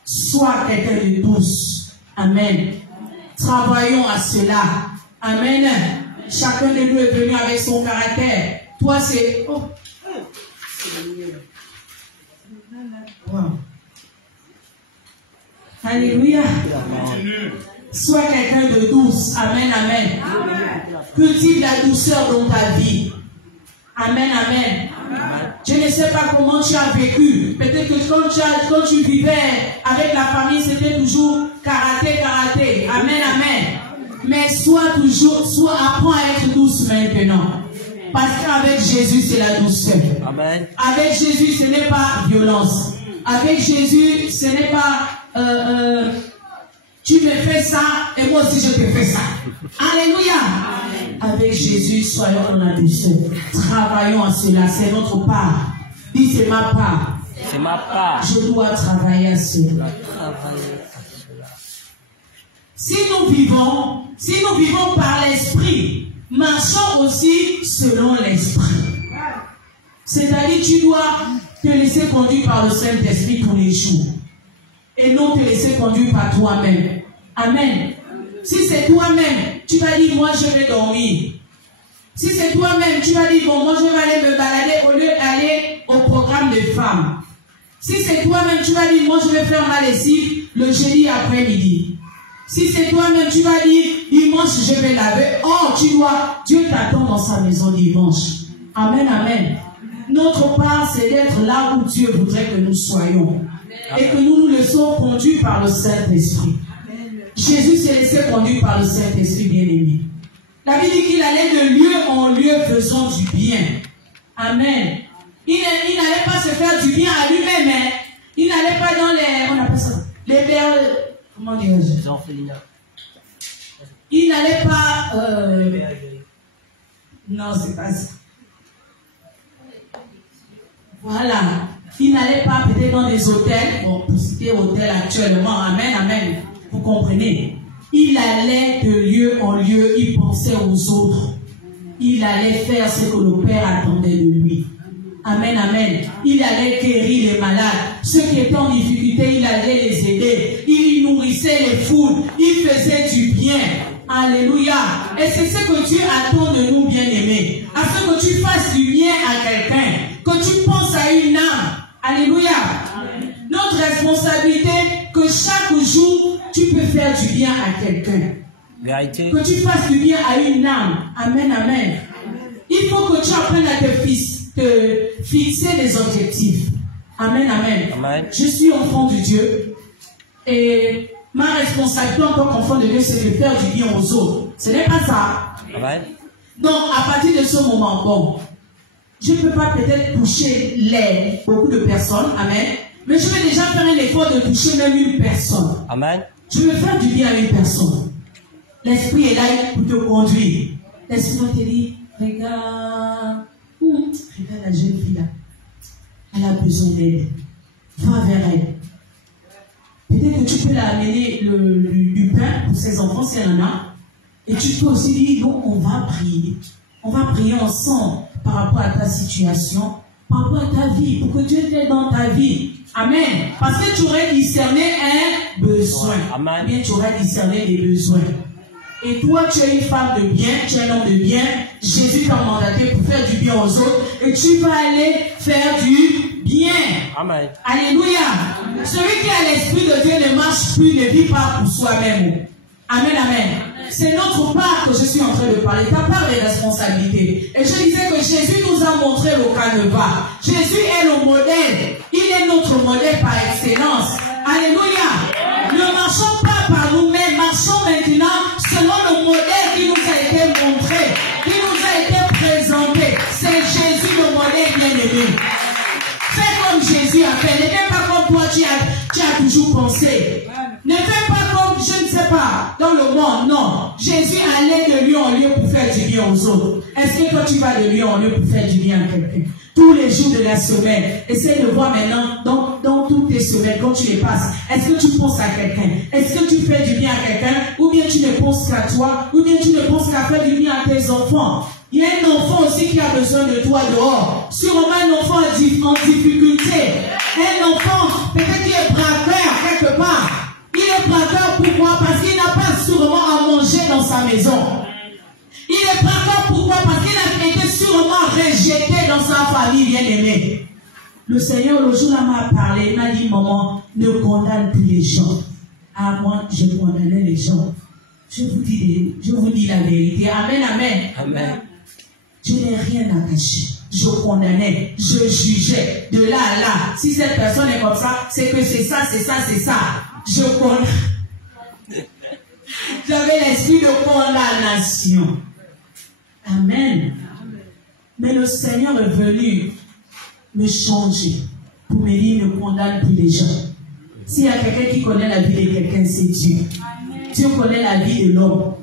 Sois quelqu'un de douce. Amen. Travaillons à cela. Amen. Chacun de nous est venu avec son caractère. Toi, c'est... Oh. Wow. Alléluia. Sois quelqu'un de douce. Amen, amen. Cultive la douceur dans ta vie. Amen, amen. Je ne sais pas comment tu as vécu. Peut-être que quand tu vivais avec la famille, c'était toujours karaté. Amen, amen. Mais apprends à être douce maintenant. Parce qu'avec Jésus, c'est la douceur. Amen. Avec Jésus, ce n'est pas violence. Avec Jésus, ce n'est pas tu me fais ça et moi aussi je te fais ça. Alléluia. Amen. Avec Jésus, soyons dans la douceur. Travaillons à cela, c'est notre part. Dis, c'est ma part. C'est ma part. Je dois travailler à cela. Si nous vivons par l'esprit, marchons aussi selon l'esprit. C'est-à-dire, tu dois te laisser conduire par le Saint-Esprit tous les jours. Et non te laisser conduire par toi-même. Amen. Si c'est toi-même, tu vas dire, moi je vais dormir. Si c'est toi-même, tu vas dire, bon, moi je vais aller me balader au lieu d'aller au programme de femmes. Si c'est toi-même, tu vas dire, moi je vais faire ma lessive le jeudi après-midi. Si c'est toi-même, tu vas dire, dimanche je vais laver. Oh, tu vois, Dieu t'attend dans sa maison dimanche. Amen, amen. Notre part, c'est d'être là où Dieu voudrait que nous soyons. Et que nous nous laissons conduire par le Saint-Esprit. Jésus s'est laissé conduire par le Saint-Esprit bien-aimé. La Bible dit qu'il allait de lieu en lieu faisant du bien. Amen. Il n'allait pas se faire du bien à lui-même. Hein. Il n'allait pas dans les... On appelle ça les comment dire-je? Les orphelinats. Il n'allait pas... Non, c'est pas ça. Voilà. Il n'allait pas peut-être dans des hôtels. Bon, pour citer hôtel actuellement. Amen, amen. Vous comprenez? Il allait de lieu en lieu. Il pensait aux autres. Il allait faire ce que le Père attendait de lui. Amen, amen. Il allait guérir les malades. Ceux qui étaient en difficulté, il allait les aider. Il nourrissait les foules. Il faisait du bien. Alléluia. Et c'est ce que Dieu attend de nous, bien-aimés. Afin que tu fasses du bien à quelqu'un. Que tu penses à une âme. Alléluia. Notre responsabilité, que chaque jour, tu peux faire du bien à quelqu'un. Vérité. Que tu fasses du bien à une âme. Amen, amen. Il faut que tu apprennes à te fixer des objectifs. Amen, amen. Amen. Je suis enfant de Dieu. Et ma responsabilité en tant qu'enfant de Dieu, c'est de faire du bien aux autres. Ce n'est pas ça. Amen. Donc, à partir de ce moment, bon, je ne peux pas peut-être toucher beaucoup de personnes. Amen. Mais je vais déjà faire un effort de toucher même une personne. Amen. Je veux faire du bien à une personne. L'esprit est là pour te conduire. L'esprit va te dire, regarde la jeune fille là. Elle a besoin d'aide. Va vers elle. Peut-être que tu peux la amener du pain pour ses enfants si elle en a. Et tu peux aussi dire, non, on va prier. On va prier ensemble par rapport à ta situation, par rapport à ta vie, pour que Dieu t'aide dans ta vie. Amen. Parce que tu aurais discerné un besoin. Amen. Bien, tu aurais discerné des besoins. Et toi, tu es une femme de bien, tu es un homme de bien. Jésus t'a mandaté pour faire du bien aux autres. Et tu vas aller faire du bien. Amen. Alléluia. Celui qui a l'esprit de Dieu ne marche plus, ne vit pas pour soi-même. Amen, amen. C'est notre part que je suis en train de parler. Ta part est responsabilité. Et je disais que Jésus nous a montré le canevas. Jésus est le modèle. Il est notre modèle par excellence. Alléluia. Ne marchons pas par nous-mêmes. Marchons maintenant selon le modèle qui nous a été montré, qui nous a été présenté. C'est Jésus le modèle bien-aimé. Fais comme Jésus a fait. Ne fais pas comme toi tu as toujours pensé. Ne fais pas comme, je ne sais pas, dans le monde. Non. Jésus allait de lieu en lieu pour faire du bien aux autres. Est-ce que toi tu vas de lieu en lieu pour faire du bien à quelqu'un? Tous les jours de la semaine. Essaie de voir maintenant dans toutes tes semaines, quand tu les passes. Est-ce que tu penses à quelqu'un? Est-ce que tu fais du bien à quelqu'un? Ou bien tu ne penses qu'à toi? Ou bien tu ne penses qu'à faire du bien à tes enfants? Il y a un enfant aussi qui a besoin de toi dehors. Sûrement un enfant en difficulté. Un enfant peut-être qui est braqueur quelque part. Il est braqueur pourquoi? Parce qu'il n'a pas sûrement à manger dans sa maison. Il est braqueur pourquoi? Parce qu'il a été sûrement rejeté dans sa famille bien-aimée. Le Seigneur, le jour-là, m'a parlé. Il m'a dit, maman, ne condamne plus les gens. Ah, moi, je condamnais les gens. Je vous dis la vérité. Amen, amen. Amen. Je n'ai rien à cacher. Je condamnais, je jugeais de là à là. Si cette personne est comme ça, c'est que c'est ça, c'est ça, c'est ça. Je condamne. J'avais l'esprit de condamnation. Amen. Mais le Seigneur est venu me changer pour me dire ne condamne plus les gens. S'il y a quelqu'un qui connaît la vie de quelqu'un, c'est Dieu. Dieu connaît la vie de l'homme.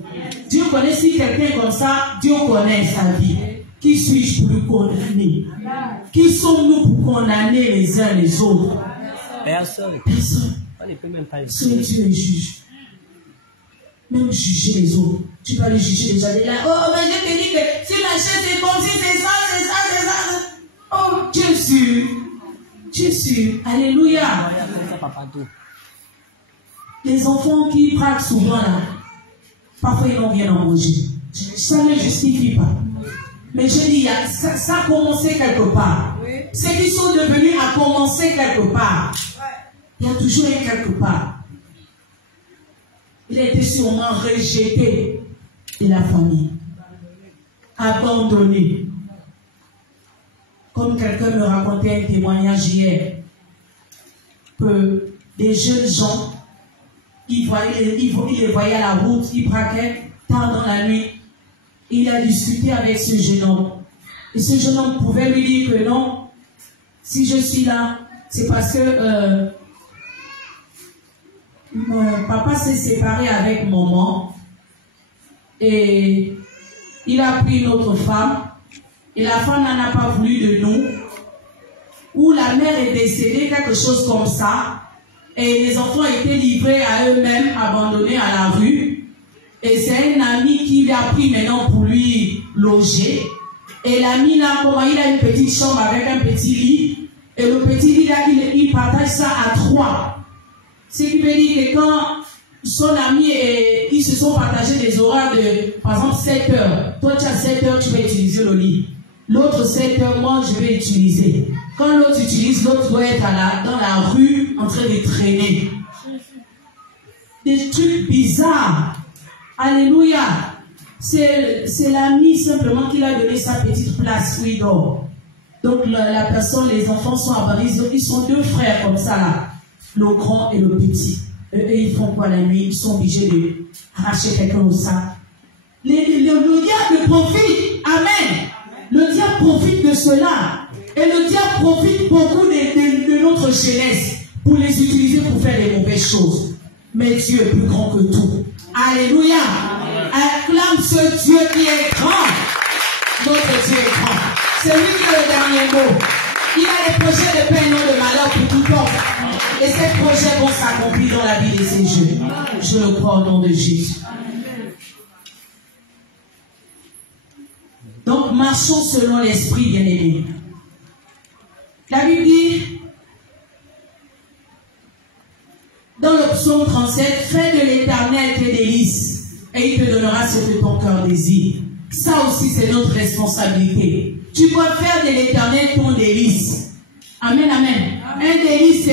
Dieu connaît si quelqu'un est comme ça, Dieu connaît sa vie. Qui suis-je pour le condamner? Qui sommes-nous pour condamner les uns les autres? Personne. Personne. On ne peut même pas le Seul Dieu est juge. Même juger les autres. Tu vas les juger les gens. Oh, mais je te dis que si la chaise est comme si c'est ça, c'est ça, c'est ça. Oh, Dieu sûr. Tu es sûr? Alléluia. Les enfants qui braquent souvent là, parfois ils n'ont rien à manger. Ça ne justifie pas. Mais je dis, ça a commencé quelque part. Ce qui sont devenus a commencé quelque part. Il y a toujours eu quelque part. Il a été sûrement rejeté de la famille. Abandonné. Comme quelqu'un me racontait un témoignage hier, que des jeunes gens, ils les voyaient à la route, ils braquaient tard dans la nuit. Il a discuté avec ce jeune homme. Et ce jeune homme pouvait lui dire que non, si je suis là, c'est parce que mon papa s'est séparé avec maman et il a pris une autre femme et la femme n'en a pas voulu de nous, ou la mère est décédée, quelque chose comme ça, et les enfants étaient livrés à eux-mêmes, abandonnés à la rue, et c'est un ami qui lui a pris maintenant pour lui loger, et l'ami là, comment il a une petite chambre avec un petit lit, et le petit lit là, il partage ça à 3. Ce qui veut dire que quand son ami et ils se sont partagés des horaires de, par exemple, 7 heures. Toi, tu as 7 heures, tu vas utiliser le lit. L'autre 7 heures, moi, je vais utiliser. Quand l'autre utilise, l'autre doit être dans la rue en train de traîner. Des trucs bizarres. Alléluia. C'est l'ami simplement qui a donné sa petite place où il dort. Donc, la personne, les enfants sont abandonnés. Ils sont 2 frères comme ça, là. Le grand et le petit. Et ils font quoi la nuit? Ils sont obligés de arracher quelqu'un au sac. Le diable profite. Amen. Le diable profite de cela. Et le diable profite beaucoup de notre jeunesse pour les utiliser pour faire des mauvaises choses. Mais Dieu est plus grand que tout. Alléluia. Acclame ce Dieu qui est grand. Notre Dieu est grand. C'est lui qui a le dernier mot. Il a des projets de paix et non de malheur pour tout homme. Et ces projets vont s'accomplir dans la vie de ces jeunes. Je le crois au nom de Jésus. Donc, marchons selon l'esprit, bien-aimé. La Bible dit, dans le psaume 37, fais de l'Éternel tes délices, et il te donnera ce que ton cœur désire. Ça aussi, c'est notre responsabilité. Tu dois faire de l'Éternel ton délice. Amen, amen. Un délice,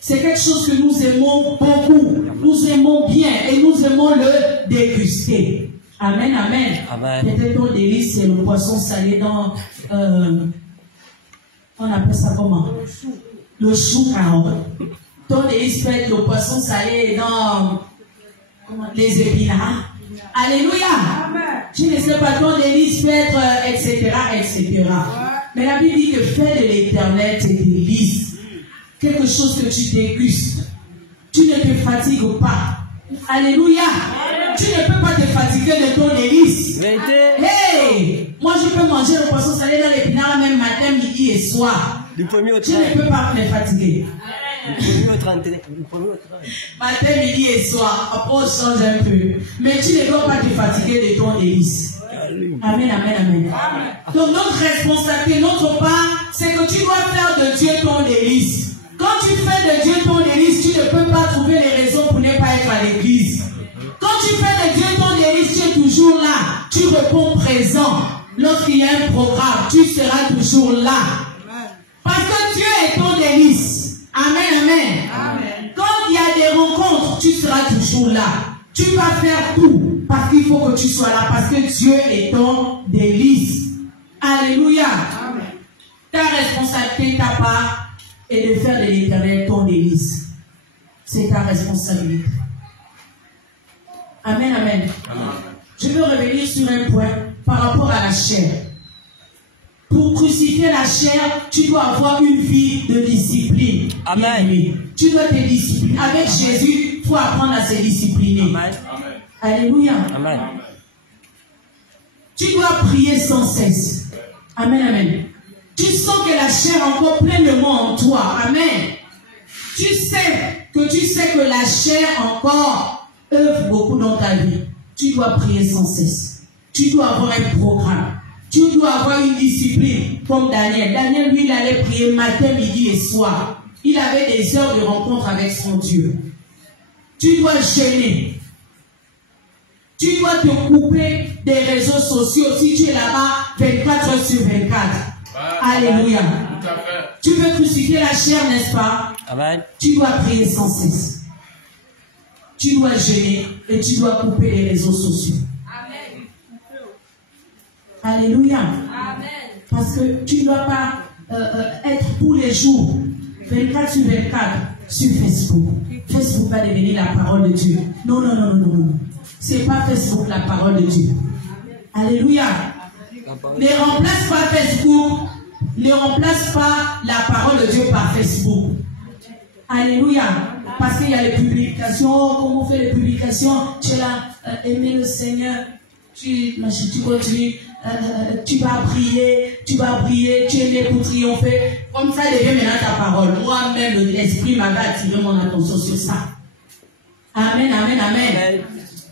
c'est quelque chose que nous aimons beaucoup. Nous aimons bien et nous aimons le déguster. Amen, amen. Peut-être ton délice, c'est le poisson salé dans... on appelle ça comment? Le chou carotte. Ton délice peut être le poisson salé dans les épinards. Alléluia. Je ne sais pas, ton délice peut être, etc., etc. Mais la Bible dit que fais de l'Éternel tes délices. Quelque chose que tu dégustes. Tu ne te fatigues pas. Alléluia. Tu ne peux pas te fatiguer de ton délice. Hey, moi je peux manger le poisson salé dans l'épinard même matin, midi et soir. Du premier au Tu ne peux pas me fatiguer. Du premier au 30. Matin, midi et soir. Après on change un peu. Mais tu ne dois pas te fatiguer de ton délice. Amen, amen, amen. Donc notre responsabilité, notre part, c'est que tu dois faire de Dieu ton délice. Quand tu fais de Dieu ton délice, tu ne peux pas trouver les raisons pour ne pas être à l'église. Quand tu fais de Dieu ton délice, tu es toujours là. Tu réponds présent. Lorsqu'il y a un programme, tu seras toujours là. Parce que Dieu est ton délice. Amen, amen. Amen. Quand il y a des rencontres, tu seras toujours là. Tu vas faire tout parce qu'il faut que tu sois là. Parce que Dieu est ton délice. Alléluia. Amen. Ta responsabilité, ta part, est de faire de l'Éternel ton délice. C'est ta responsabilité. Amen, amen. Amen. Je veux revenir sur un point par rapport à la chair. Pour crucifier la chair, tu dois avoir une vie de discipline. Amen. Tu dois te discipliner. Avec Jésus, il faut apprendre à se discipliner. Amen. Alléluia. Amen. Tu dois prier sans cesse. Amen, amen. Tu sens que la chair est encore pleinement en toi. Amen. Tu sais que la chair encore œuvre beaucoup dans ta vie. Tu dois prier sans cesse. Tu dois avoir un programme. Tu dois dois avoir une discipline comme Daniel. Daniel, lui, il allait prier matin, midi et soir. Il avait des heures de rencontre avec son Dieu. Tu dois jeûner. Tu dois te couper des réseaux sociaux si tu es là-bas 24 heures sur 24. Alléluia. Tu veux crucifier la chair, n'est-ce pas? Amen. Tu dois prier sans cesse. Tu dois jeûner et tu dois couper les réseaux sociaux. Amen. Alléluia. Amen. Parce que tu ne dois pas être tous les jours 24 sur 24 sur Facebook. Facebook va devenir la parole de Dieu. Non, non, non, non, non. C'est pas Facebook la parole de Dieu. Alléluia. Ne remplace pas Facebook. Ne remplace pas la parole de Dieu par Facebook. Alléluia. Parce qu'il y a les publications. Comment on fait les publications? Tu es là, aimer le Seigneur. Tu continues. Tu vas prier, tu es né pour triompher. Comme ça devient maintenant ta parole. Moi-même, l'esprit m'avait attiré mon attention sur ça. Amen, amen, amen.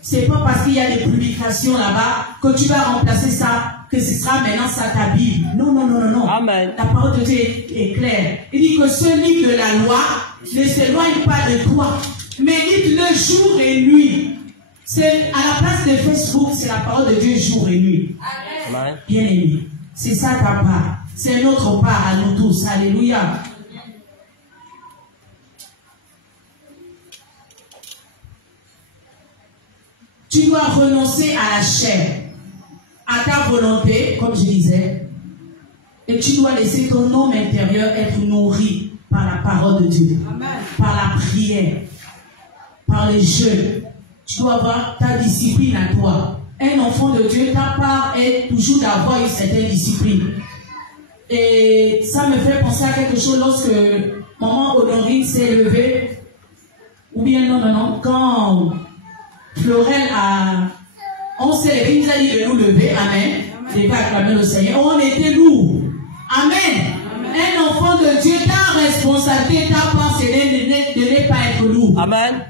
C'est pas parce qu'il y a des publications là-bas que tu vas remplacer ça, que ce sera maintenant ça ta Bible. Non, non, non, non, non. Amen. La parole de Dieu est claire. Il dit que ce livre de la loi ne s'éloigne pas de toi, mais lis-le jour et nuit. C'est à la place de Facebook, c'est la parole de Dieu jour et nuit. Amen. Bien aimé, c'est ça ta part. C'est notre part à nous tous. Alléluia. Tu dois renoncer à la chair, à ta volonté, comme je disais, et tu dois laisser ton homme intérieur être nourri par la parole de Dieu, par la prière, par les jeûnes. Tu dois avoir ta discipline à toi. Un enfant de Dieu, ta part est toujours d'avoir une certaine discipline. Et ça me fait penser à quelque chose lorsque maman Honorine s'est levée, ou bien non, quand Florel on s'est levé, il nous a dit de nous lever, amen, de pas acclamer le Seigneur, on était lourds, amen. Un enfant de Dieu, ta responsabilité, ta part, c'est de ne pas être lourd. Amen.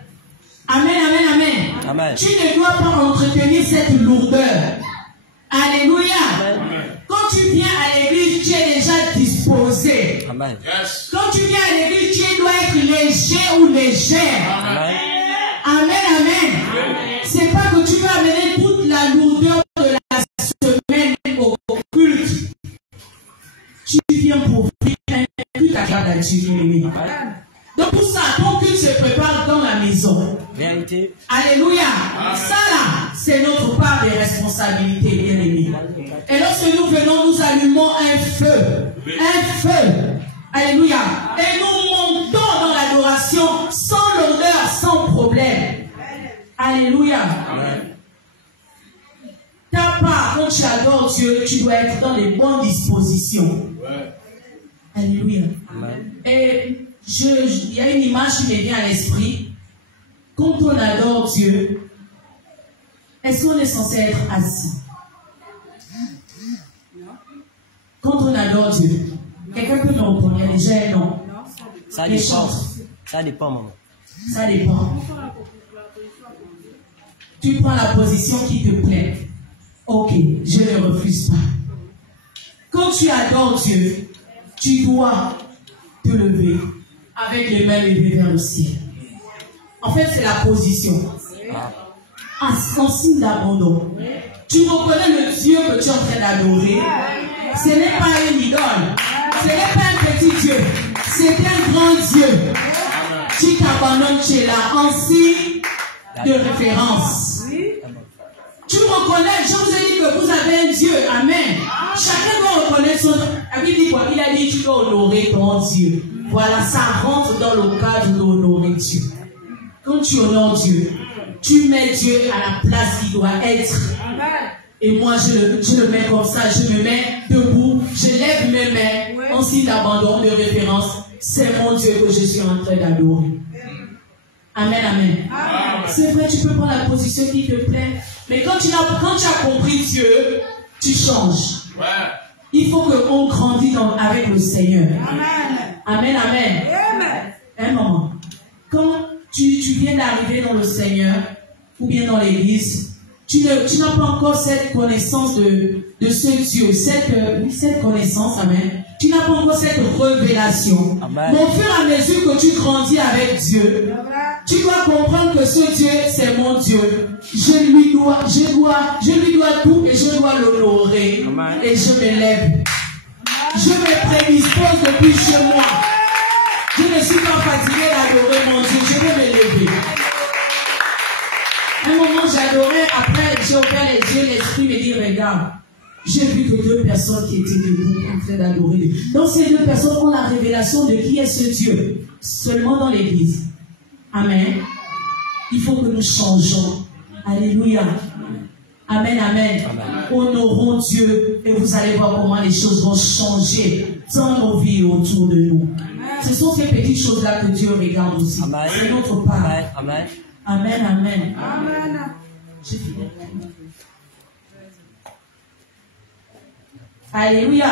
Amen, amen, amen. Amen. Tu ne dois pas entretenir cette lourdeur. Alléluia. Amen. Quand tu viens à l'église, tu es déjà disposé. Amen. Yes. Quand tu viens à l'église, tu dois être léger ou légère. Amen. Amen, amen. C'est pas que tu vas amener toute la lourdeur de la semaine au culte. Tu viens pour vivre un culte à Dieu. Donc pour ça, ton culte se prépare dans la maison. Vérité. Alléluia. Ça là, c'est notre part de responsabilité, bien aimé. Et lorsque nous venons, nous allumons un feu. Un feu. Alléluia. Et nous montons dans l'adoration sans l'odeur, sans problème. Alléluia. Amen. Ta part, quand tu adores Dieu, tu dois être dans les bonnes dispositions. Alléluia. Amen. Et il y a une image qui me vient à l'esprit. Quand on adore Dieu, est-ce qu'on est censé être assis? Quand on adore Dieu, quelqu'un peut me répondre, il y a déjà un nom. Ça Les dépend. chantres. Ça dépend, maman. Ça dépend. Tu prends la position qui te plaît. Ok, je ne refuse pas. Quand tu adores Dieu, tu dois te lever avec les mains levées vers le ciel. En fait, c'est la position. En signe d'abandon. Tu reconnais le Dieu que tu es en train d'adorer. Ce n'est pas une idole. Ce n'est pas un petit Dieu. C'est un grand Dieu. Tu t'abandonnes, tu es là en signe de référence. Tu reconnais, je vous ai dit que vous avez un Dieu. Amen. Chacun doit reconnaître son... La Bible dit quoi? Il a dit tu dois honorer ton Dieu. Voilà, ça rentre dans le cadre d'honorer Dieu. Quand tu honores Dieu, tu mets Dieu à la place qu'il doit être. Et moi, je le mets comme ça, je me mets debout, je lève mes mains en signe d'abandon, de référence. C'est mon Dieu que je suis en train d'adorer. Amen, amen. C'est vrai, tu peux prendre la position qui te plaît. Mais quand tu as compris Dieu, tu changes. Il faut qu'on grandisse avec le Seigneur. Amen, amen. Un moment. Quand tu viens d'arriver dans le Seigneur, ou bien dans l'église, tu n'as pas encore cette connaissance de ce Dieu, cette connaissance, amen. Tu n'as pas encore cette révélation. Amen. Mais au fur et à mesure que tu grandis avec Dieu, tu dois comprendre que ce Dieu, c'est mon Dieu. Je lui dois tout et je dois l'honorer. Et je m'élève. Je me prédispose depuis chez moi. Je ne suis pas fatigué d'adorer mon Dieu. Je vais m'élever. Un moment, j'adorais. Après, j'ai ouvert les yeux, l'esprit me dit, regarde. J'ai vu que 2 personnes qui étaient debout en train d'adorer Dieu. Donc ces 2 personnes ont la révélation de qui est ce Dieu. Seulement dans l'église. Amen. Il faut que nous changeons. Alléluia. Amen, amen. Honorons Dieu et vous allez voir comment les choses vont changer dans nos vies autour de nous. Ce sont ces petites choses-là que Dieu regarde aussi. C'est notre part. Amen. Amen, amen. Amen. J'ai fini. Alléluia.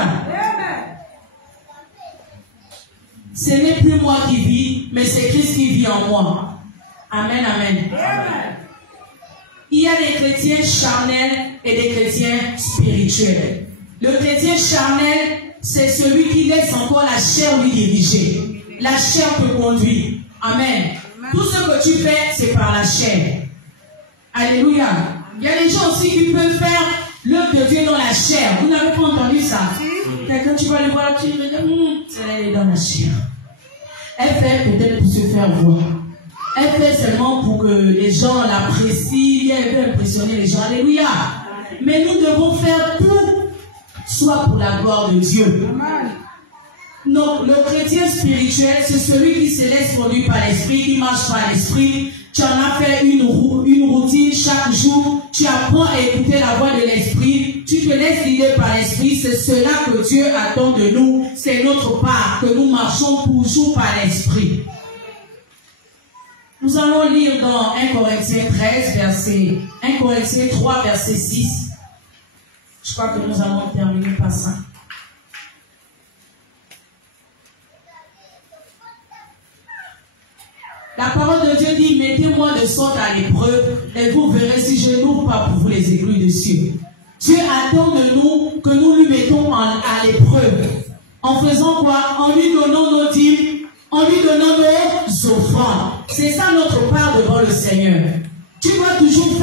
Ce n'est plus moi qui vis, mais c'est Christ qui vit en moi. Amen, amen. Il y a des chrétiens charnels et des chrétiens spirituels. Le chrétien charnel, c'est celui qui laisse encore la chair lui diriger. La chair te conduit. Amen. Tout ce que tu fais, c'est par la chair. Alléluia. Il y a des gens aussi qui peuvent faire l'œuvre de Dieu dans la chair. Vous n'avez pas entendu ça? Quelqu'un, tu vas le voir, tu vas dire, elle est dans la chair. Elle fait peut-être pour se faire voir. Elle fait seulement pour que les gens l'apprécient. Elle veut impressionner les gens. Alléluia. Mais nous devons faire tout, soit pour la gloire de Dieu. Non, le chrétien spirituel, c'est celui qui se laisse conduire par l'esprit, qui marche par l'esprit. Tu en as fait une routine chaque jour. Tu apprends à écouter la voix de l'esprit. Tu te laisses guider par l'esprit. C'est cela que Dieu attend de nous. C'est notre part, que nous marchons toujours par l'esprit. Nous allons lire dans 1 Corinthiens 3, verset 6. Je crois que nous allons terminer par ça. La parole de Dieu dit, mettez-moi de sorte à l'épreuve, et vous verrez si je n'ouvre pas pour vous les aiguilles de cieux. Dieu attend de nous que nous lui mettons à l'épreuve. En faisant quoi? En lui donnant nos dîmes, en lui donnant nos offrandes. C'est ça notre part devant le Seigneur. Tu dois toujours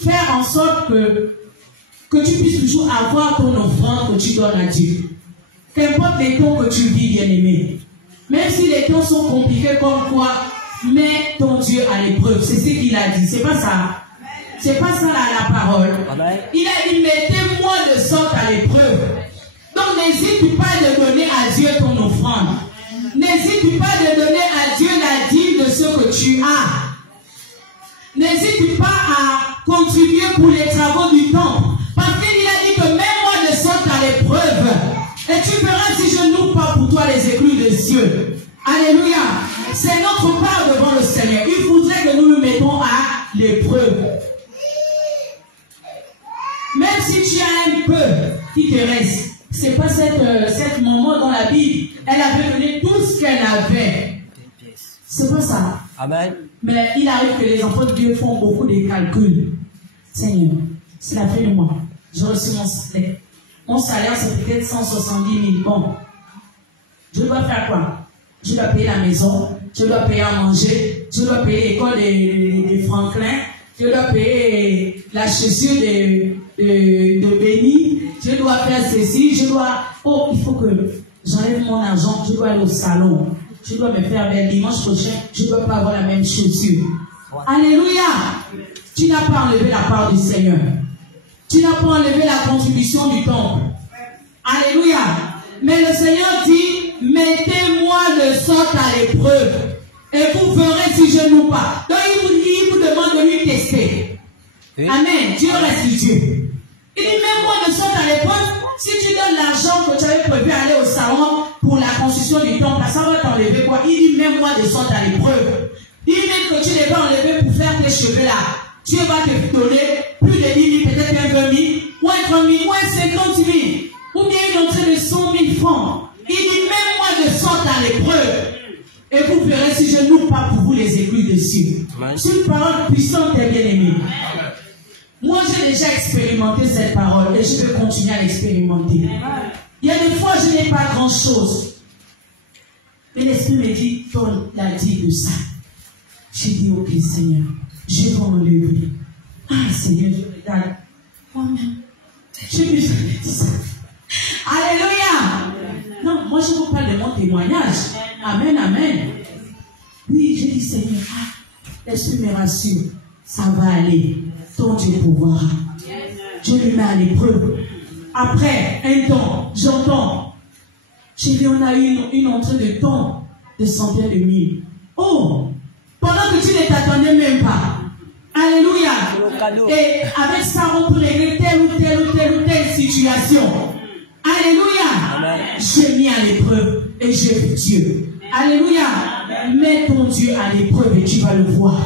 faire en sorte que tu puisses toujours avoir ton offrande que tu donnes à Dieu. Qu'importe les temps que tu vis, bien-aimé. Même si les temps sont compliqués comme quoi, mets ton Dieu à l'épreuve. C'est ce qu'il a dit. C'est pas ça. C'est pas ça la parole. Amen. Il a dit, mettez-moi de sorte à l'épreuve. Donc n'hésite pas de donner à Dieu ton offrande. N'hésite pas de donner à Dieu la dîme de ce que tu as. N'hésite pas à contribuer pour les travaux du temple. Parce qu'il a dit que mets-moi de sorte à l'épreuve. Et tu verras si je n'ouvre pas pour toi les écluses des cieux. Alléluia. C'est notre part devant le Seigneur. Il faudrait que nous le mettons à l'épreuve. Même si tu as un peu qui te reste. C'est pas cette maman dans la Bible. Elle avait donné tout ce qu'elle avait. C'est pas ça. Amen. Mais il arrive que les enfants de Dieu font beaucoup de calculs. Seigneur, c'est la fin du mois. Je reçois mon salaire. Mon salaire, c'est peut-être 170 000. Bon. Je dois faire quoi? Je dois payer la maison. Je dois payer à manger. Je dois payer l'école de Franklin. Je dois payer la chaussure de Béni. Je dois faire ceci. Je dois... Oh, il faut que j'enlève mon argent. Je dois aller au salon. Je dois me faire belle. Dimanche prochain, je ne dois pas avoir la même chaussure. Alléluia. Tu n'as pas enlevé la part du Seigneur. Tu n'as pas enlevé la contribution du temple. Alléluia. Mais le Seigneur dit, mettez-moi de sorte à l'épreuve. Et vous verrez si je n'ouvre pas. Donc il vous demande de lui tester. Oui. Amen. Dieu reste Dieu. Il dit, mets-moi de sorte à l'épreuve. Si tu donnes l'argent que tu avais prévu aller au salon pour la construction du temple, ça va t'enlever quoi? Il dit, mets-moi de sorte à l'épreuve. Il dit même que tu ne vas enlever pour faire tes cheveux là. Dieu va te donner plus de 10 000, peut-être un 20 000, ou un 30 000, ou un 50 000, ou bien une entrée de 100 000 francs. Il dit, mets-moi de sorte à l'épreuve. Et vous verrez si je n'ouvre pas pour vous les écrits dessus. C'est une parole puissante et bien-aimée. Moi, j'ai déjà expérimenté cette parole et je vais continuer à l'expérimenter. Il y a des fois, je n'ai pas grand-chose. Mais l'Esprit me dit, Paul l'a dit de ça. J'ai dit, ok Seigneur, je vais enlever. Ah Seigneur, je regarde. Je me suis dit ça. Alléluia. Non, moi je vous parle de mon témoignage. Amen, amen. Oui, j'ai dit Seigneur, l'Esprit me rassure. Ça va aller. Ton Dieu pourvoira. Je lui mets à l'épreuve. Après un temps, j'entends. J'ai dit, on a eu une entrée de temps de centaines de mille. Oh, pendant que tu ne t'attendais même pas. Alléluia. Et avec ça, on peut régler telle ou telle situation. Alléluia. J'ai mis à l'épreuve et j'ai vu Dieu. Alléluia. Mets ton Dieu à l'épreuve et tu vas le voir.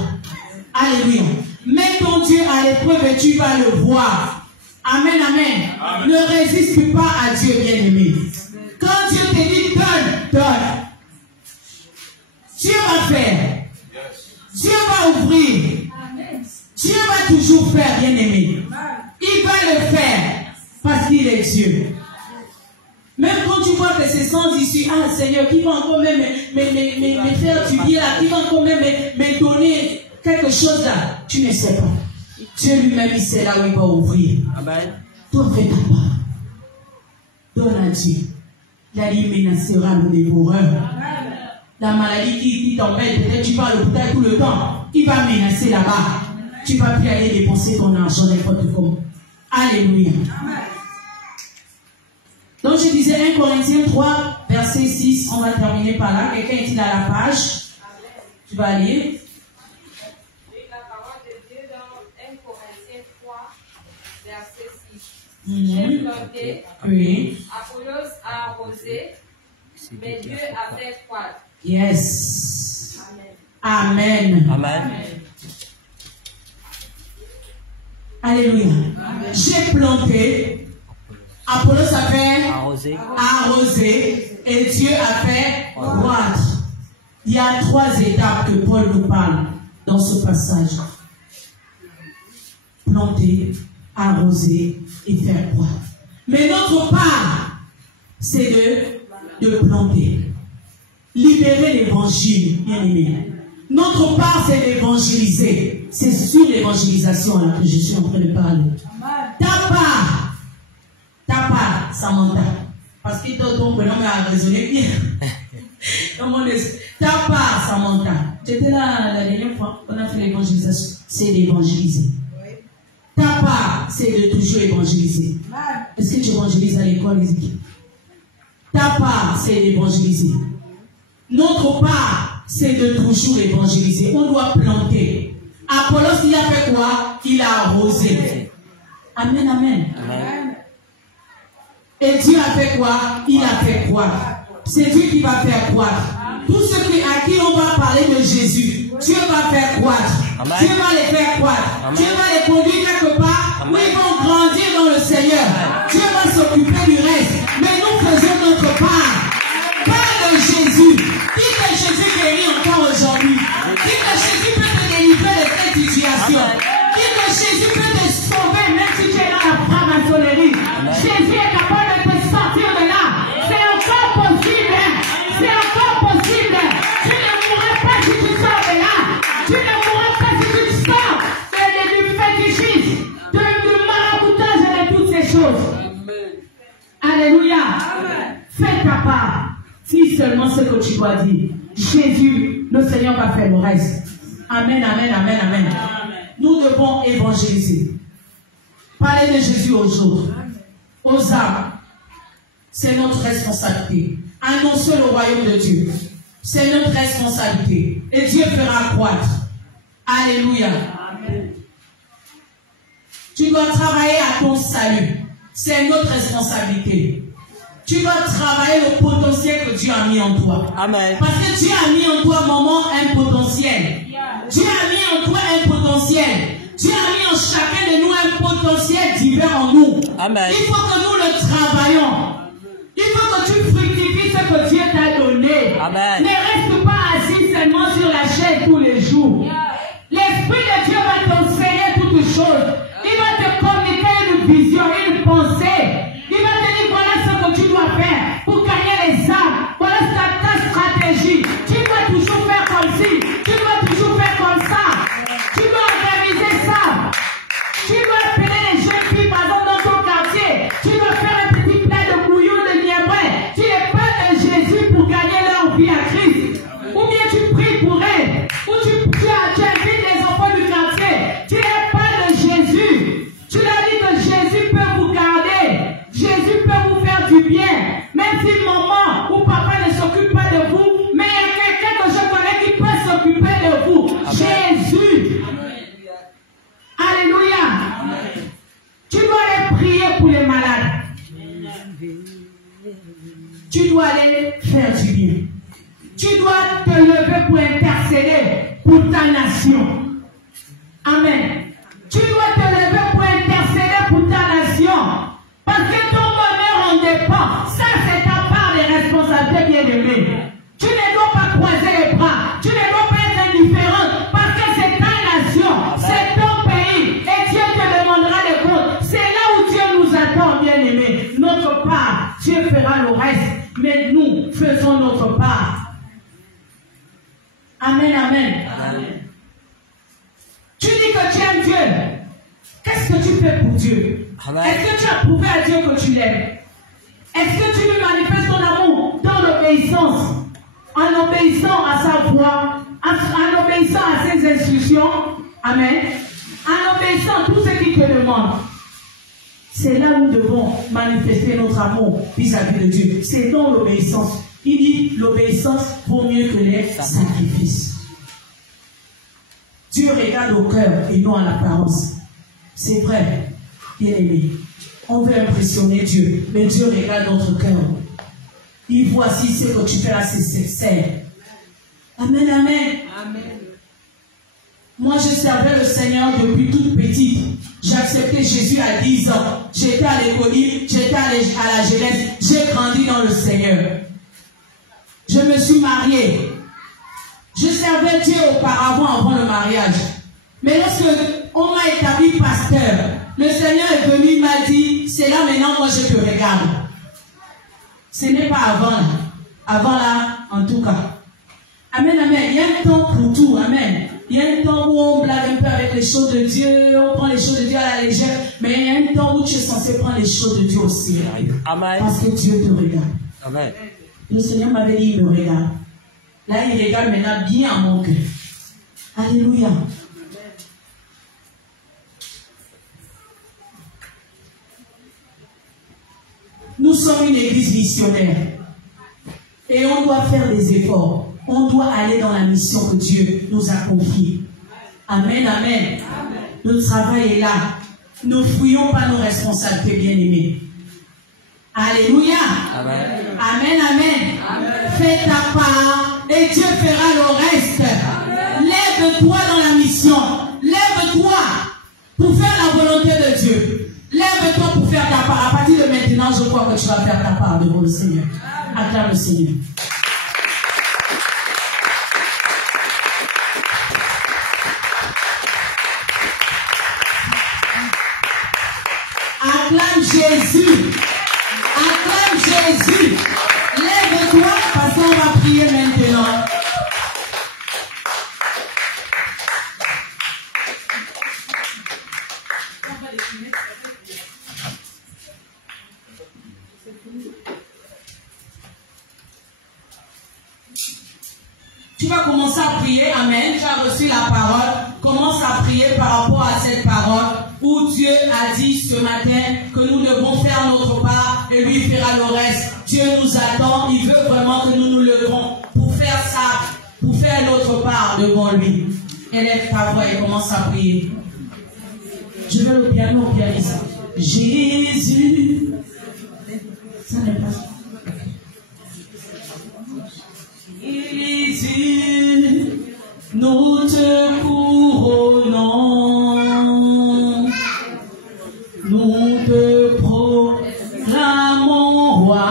Alléluia. Mets ton Dieu à l'épreuve et tu vas le voir. Amen, amen. Amen. Ne résiste pas à Dieu, bien-aimé. Quand Dieu te dit donne, donne. Dieu va faire. Dieu va ouvrir. Dieu va toujours faire, bien-aimé. Il va le faire parce qu'il est Dieu. Même quand tu vois que c'est sans issue, ah Seigneur, qui va encore même me faire du bien là, qui va encore même me donner quelque chose là, tu ne sais pas. Dieu lui-même, il sait là où il va ouvrir. Amen. Toi, fais ta part. Donne à Dieu. La vie menacera le dévoreur. La maladie qui t'embête, peut-être tu vas à l'hôpital tout le temps, il va menacer là-bas. Tu vas plus aller dépenser ton argent n'importe comment. Alléluia. Amen. Donc je disais 1 Corinthiens 3, verset 6, on va terminer par là. Quelqu'un est-il à la page? Tu vas lire. La parole de Dieu dans 1 Corinthiens 3, verset 6. J'ai planté, oui. Apollos a arrosé, mais Dieu a fait croître. Yes. Amen. Amen. Amen. Alléluia. J'ai planté, Apollos a fait arroser et Dieu a fait croître. Il y a 3 étapes que Paul nous parle dans ce passage. Planter, arroser et faire croître. Mais notre part, c'est de planter. Libérer l'évangile, bien aimé. Notre part, c'est d'évangéliser. C'est sur l'évangélisation là que je suis en train de parler. Ta part, Samantha. Parce que ton prénom m'a raisonné bien. Ta part, Samantha. J'étais là la dernière fois, on a fait l'évangélisation. C'est d'évangéliser. Ta part, c'est de toujours évangéliser. Est-ce que tu évangélises à l'école, Ezekiel? Ta part, c'est d'évangéliser. Notre part, c'est de toujours évangéliser. On doit planter. Apollos, il a fait quoi? Il a arrosé. Amen, amen. Amen. Et Dieu a fait quoi? Il a fait croître. C'est Dieu qui va faire croître. Tous ceux à qui on va parler de Jésus, Dieu va faire croître. Amen. Dieu va les faire croître. Amen. Dieu va les conduire quelque part où ils vont grandir dans le Seigneur. Amen. Dieu va s'occuper du reste. Mais nous faisons notre part. Parle de Jésus. Dis que Jésus guérit encore aujourd'hui. Dis que Jésus peut te délivrer de cette situation. Dis que Jésus peut te sauver même si tu es dans la franc-maçonnerie. Jésus est capable de te sortir de là. C'est encore possible. C'est encore possible. Tu ne mourras pas si tu sors de là. Tu ne mourras pas si tu sors du fétichisme, du maraboutage et de toutes ces choses. Alléluia. Fais ta part. Si seulement ce que tu dois dire. Jésus, le Seigneur va faire le reste. Amen, amen, amen, amen. Nous devons évangéliser. Parler de Jésus aux autres, aux âmes. C'est notre responsabilité. Annoncer le royaume de Dieu. C'est notre responsabilité. Et Dieu fera croître. Alléluia. Amen. Tu dois travailler à ton salut. C'est notre responsabilité. Tu dois travailler le potentiel que Dieu a mis en toi. Amen. Parce que Dieu a mis en toi, maman, un potentiel. Dieu a mis en toi un potentiel. Dieu a mis en chacun de nous un potentiel divers en nous. Amen. Il faut que nous le travaillons. Il faut que tu fructifies ce que Dieu t'a donné. Amen. Ne reste pas seulement sur la chaise tous les jours. L'Esprit de Dieu va t'enseigner toutes choses. Il va te communiquer une vision, une pensée. Il va te dire voilà ce que tu dois faire pour gagner les âmes. Voilà ta stratégie. Tu dois toujours faire comme ci. Tu dois toujours faire comme ça. Tu dois organiser ça. Tu dois appeler les jeunes filles par exemple dans ton quartier. Tu dois faire un petit plat de bouillon de lièvre. Tu les parles de Jésus pour gagner leur vie à Christ. Ou bien tu pries pour elles. Ou tu invites les enfants du quartier. Tu les parles de Jésus. Tu leur dis que Jésus peut vous garder. Jésus peut vous faire du bien. Même si maman ou papa ne s'occupe pas de vous, mais il y a quelqu'un que je connais qui peut s'occuper de vous. Amen. Jésus. Alléluia. Amen. Tu dois aller prier pour les malades. Tu dois aller faire du bien. Tu dois te lever pour intercéder pour ta nation. Amen. Tu dois te lever pour intercéder pour ta nation. Parce que ton bonheur en dépend. Ça, c'est ta part des responsabilités bien-aimées. Tu ne dois pas croiser les bras. Tu ne dois pas être indifférent. Parce que c'est ta nation. C'est ton pays. Et Dieu te demandera des comptes. C'est là où Dieu nous attend, bien-aimés. Notre part, Dieu fera le reste. Mais nous faisons notre part. Amen, amen. Amen. Tu dis que tu aimes Dieu. Qu'est-ce que tu fais pour Dieu? Est-ce que tu as prouvé à Dieu que tu l'aimes? Est-ce que tu lui manifestes ton amour dans l'obéissance? En obéissant à sa voix, en obéissant à ses instructions. Amen. En obéissant à tout ce qu'il te demande. C'est là où nous devons manifester notre amour vis-à-vis de Dieu. C'est dans l'obéissance. Il dit l'obéissance vaut mieux que les sacrifices. Dieu regarde au cœur et non à l'apparence. C'est vrai, bien aimé. On veut impressionner Dieu, mais Dieu regarde notre cœur. Il voit si ce que tu fais là, c'est sincère. Amen, amen. Amen. Moi, je servais le Seigneur depuis toute petite. J'ai accepté Jésus à 10 ans. J'étais à l'école, j'étais à la jeunesse. J'ai grandi dans le Seigneur. Je me suis mariée. Je servais Dieu auparavant, avant le mariage. Mais lorsque on m'a établi pasteur, le Seigneur est venu, il m'a dit, c'est là maintenant, moi je te regarde. Ce n'est pas avant là. Avant là, en tout cas. Amen, amen. Il y a un temps pour tout, amen. Il y a un temps où on blague un peu avec les choses de Dieu, on prend les choses de Dieu à la légère, mais il y a un temps où tu es censé prendre les choses de Dieu au sérieux. Amen. Parce que Dieu te regarde. Amen. Le Seigneur m'avait dit, il me regarde. Là, il regarde maintenant bien à mon cœur. Alléluia. Nous sommes une église missionnaire. Et on doit faire des efforts. On doit aller dans la mission que Dieu nous a confiée. Amen, amen. Le travail est là. Ne fouillons pas nos responsabilités, bien-aimés. Alléluia. Amen. Amen, amen. Amen. Fais ta part et Dieu fera le reste. Lève-toi dans la mission. Lève-toi pour faire la volonté de Dieu. Lève-toi pour faire ta part. À partir de maintenant, je crois que tu vas faire ta part devant le Seigneur. Acclame le Seigneur. Acclame Jésus. Acclame Jésus. Lève-toi parce qu'on va prier maintenant. Tu vas commencer à prier, amen, tu as reçu la parole, commence à prier par rapport à cette parole où Dieu a dit ce matin que nous devons faire notre part et lui fera le reste. Dieu nous attend, il veut vraiment que nous nous levons pour faire ça, pour faire notre part devant lui. Élève ta voix et commence à prier. Je veux le piano au pianiste. Jésus, ça n'est pas ça. Jésus, nous te couronnons, nous te proclamons roi,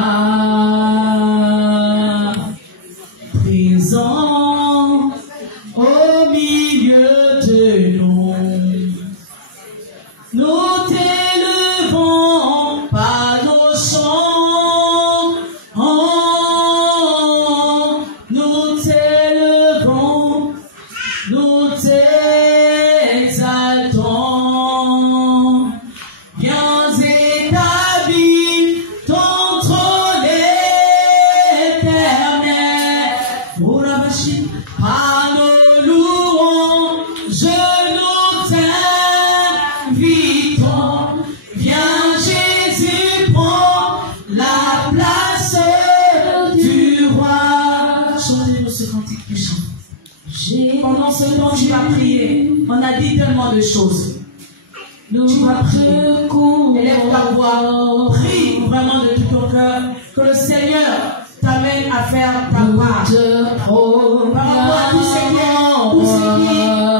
présent pendant ce temps, tu vas prier. On a dit tellement de choses. Tu vas prier. Élève ta voix. Prie vraiment de tout ton cœur. Que le Seigneur t'amène à faire ta part. Par rapport à tout ce qui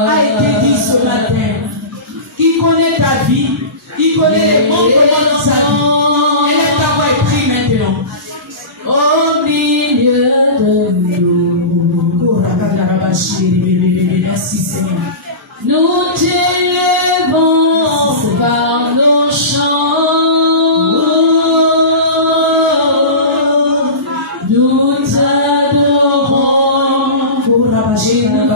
a été dit ce matin. Qui connaît ta vie. Qui connaît les bons moments dans sa vie. Élève ta voix et prie maintenant. Au milieu de nous. Merci Seigneur. Nous t'élèvons par nos chants. Nous t'adorons. Merci Seigneur.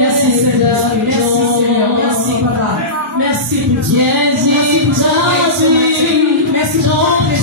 Merci Seigneur. Merci Papa. Merci pour Dieu. Merci pour toi. Merci pour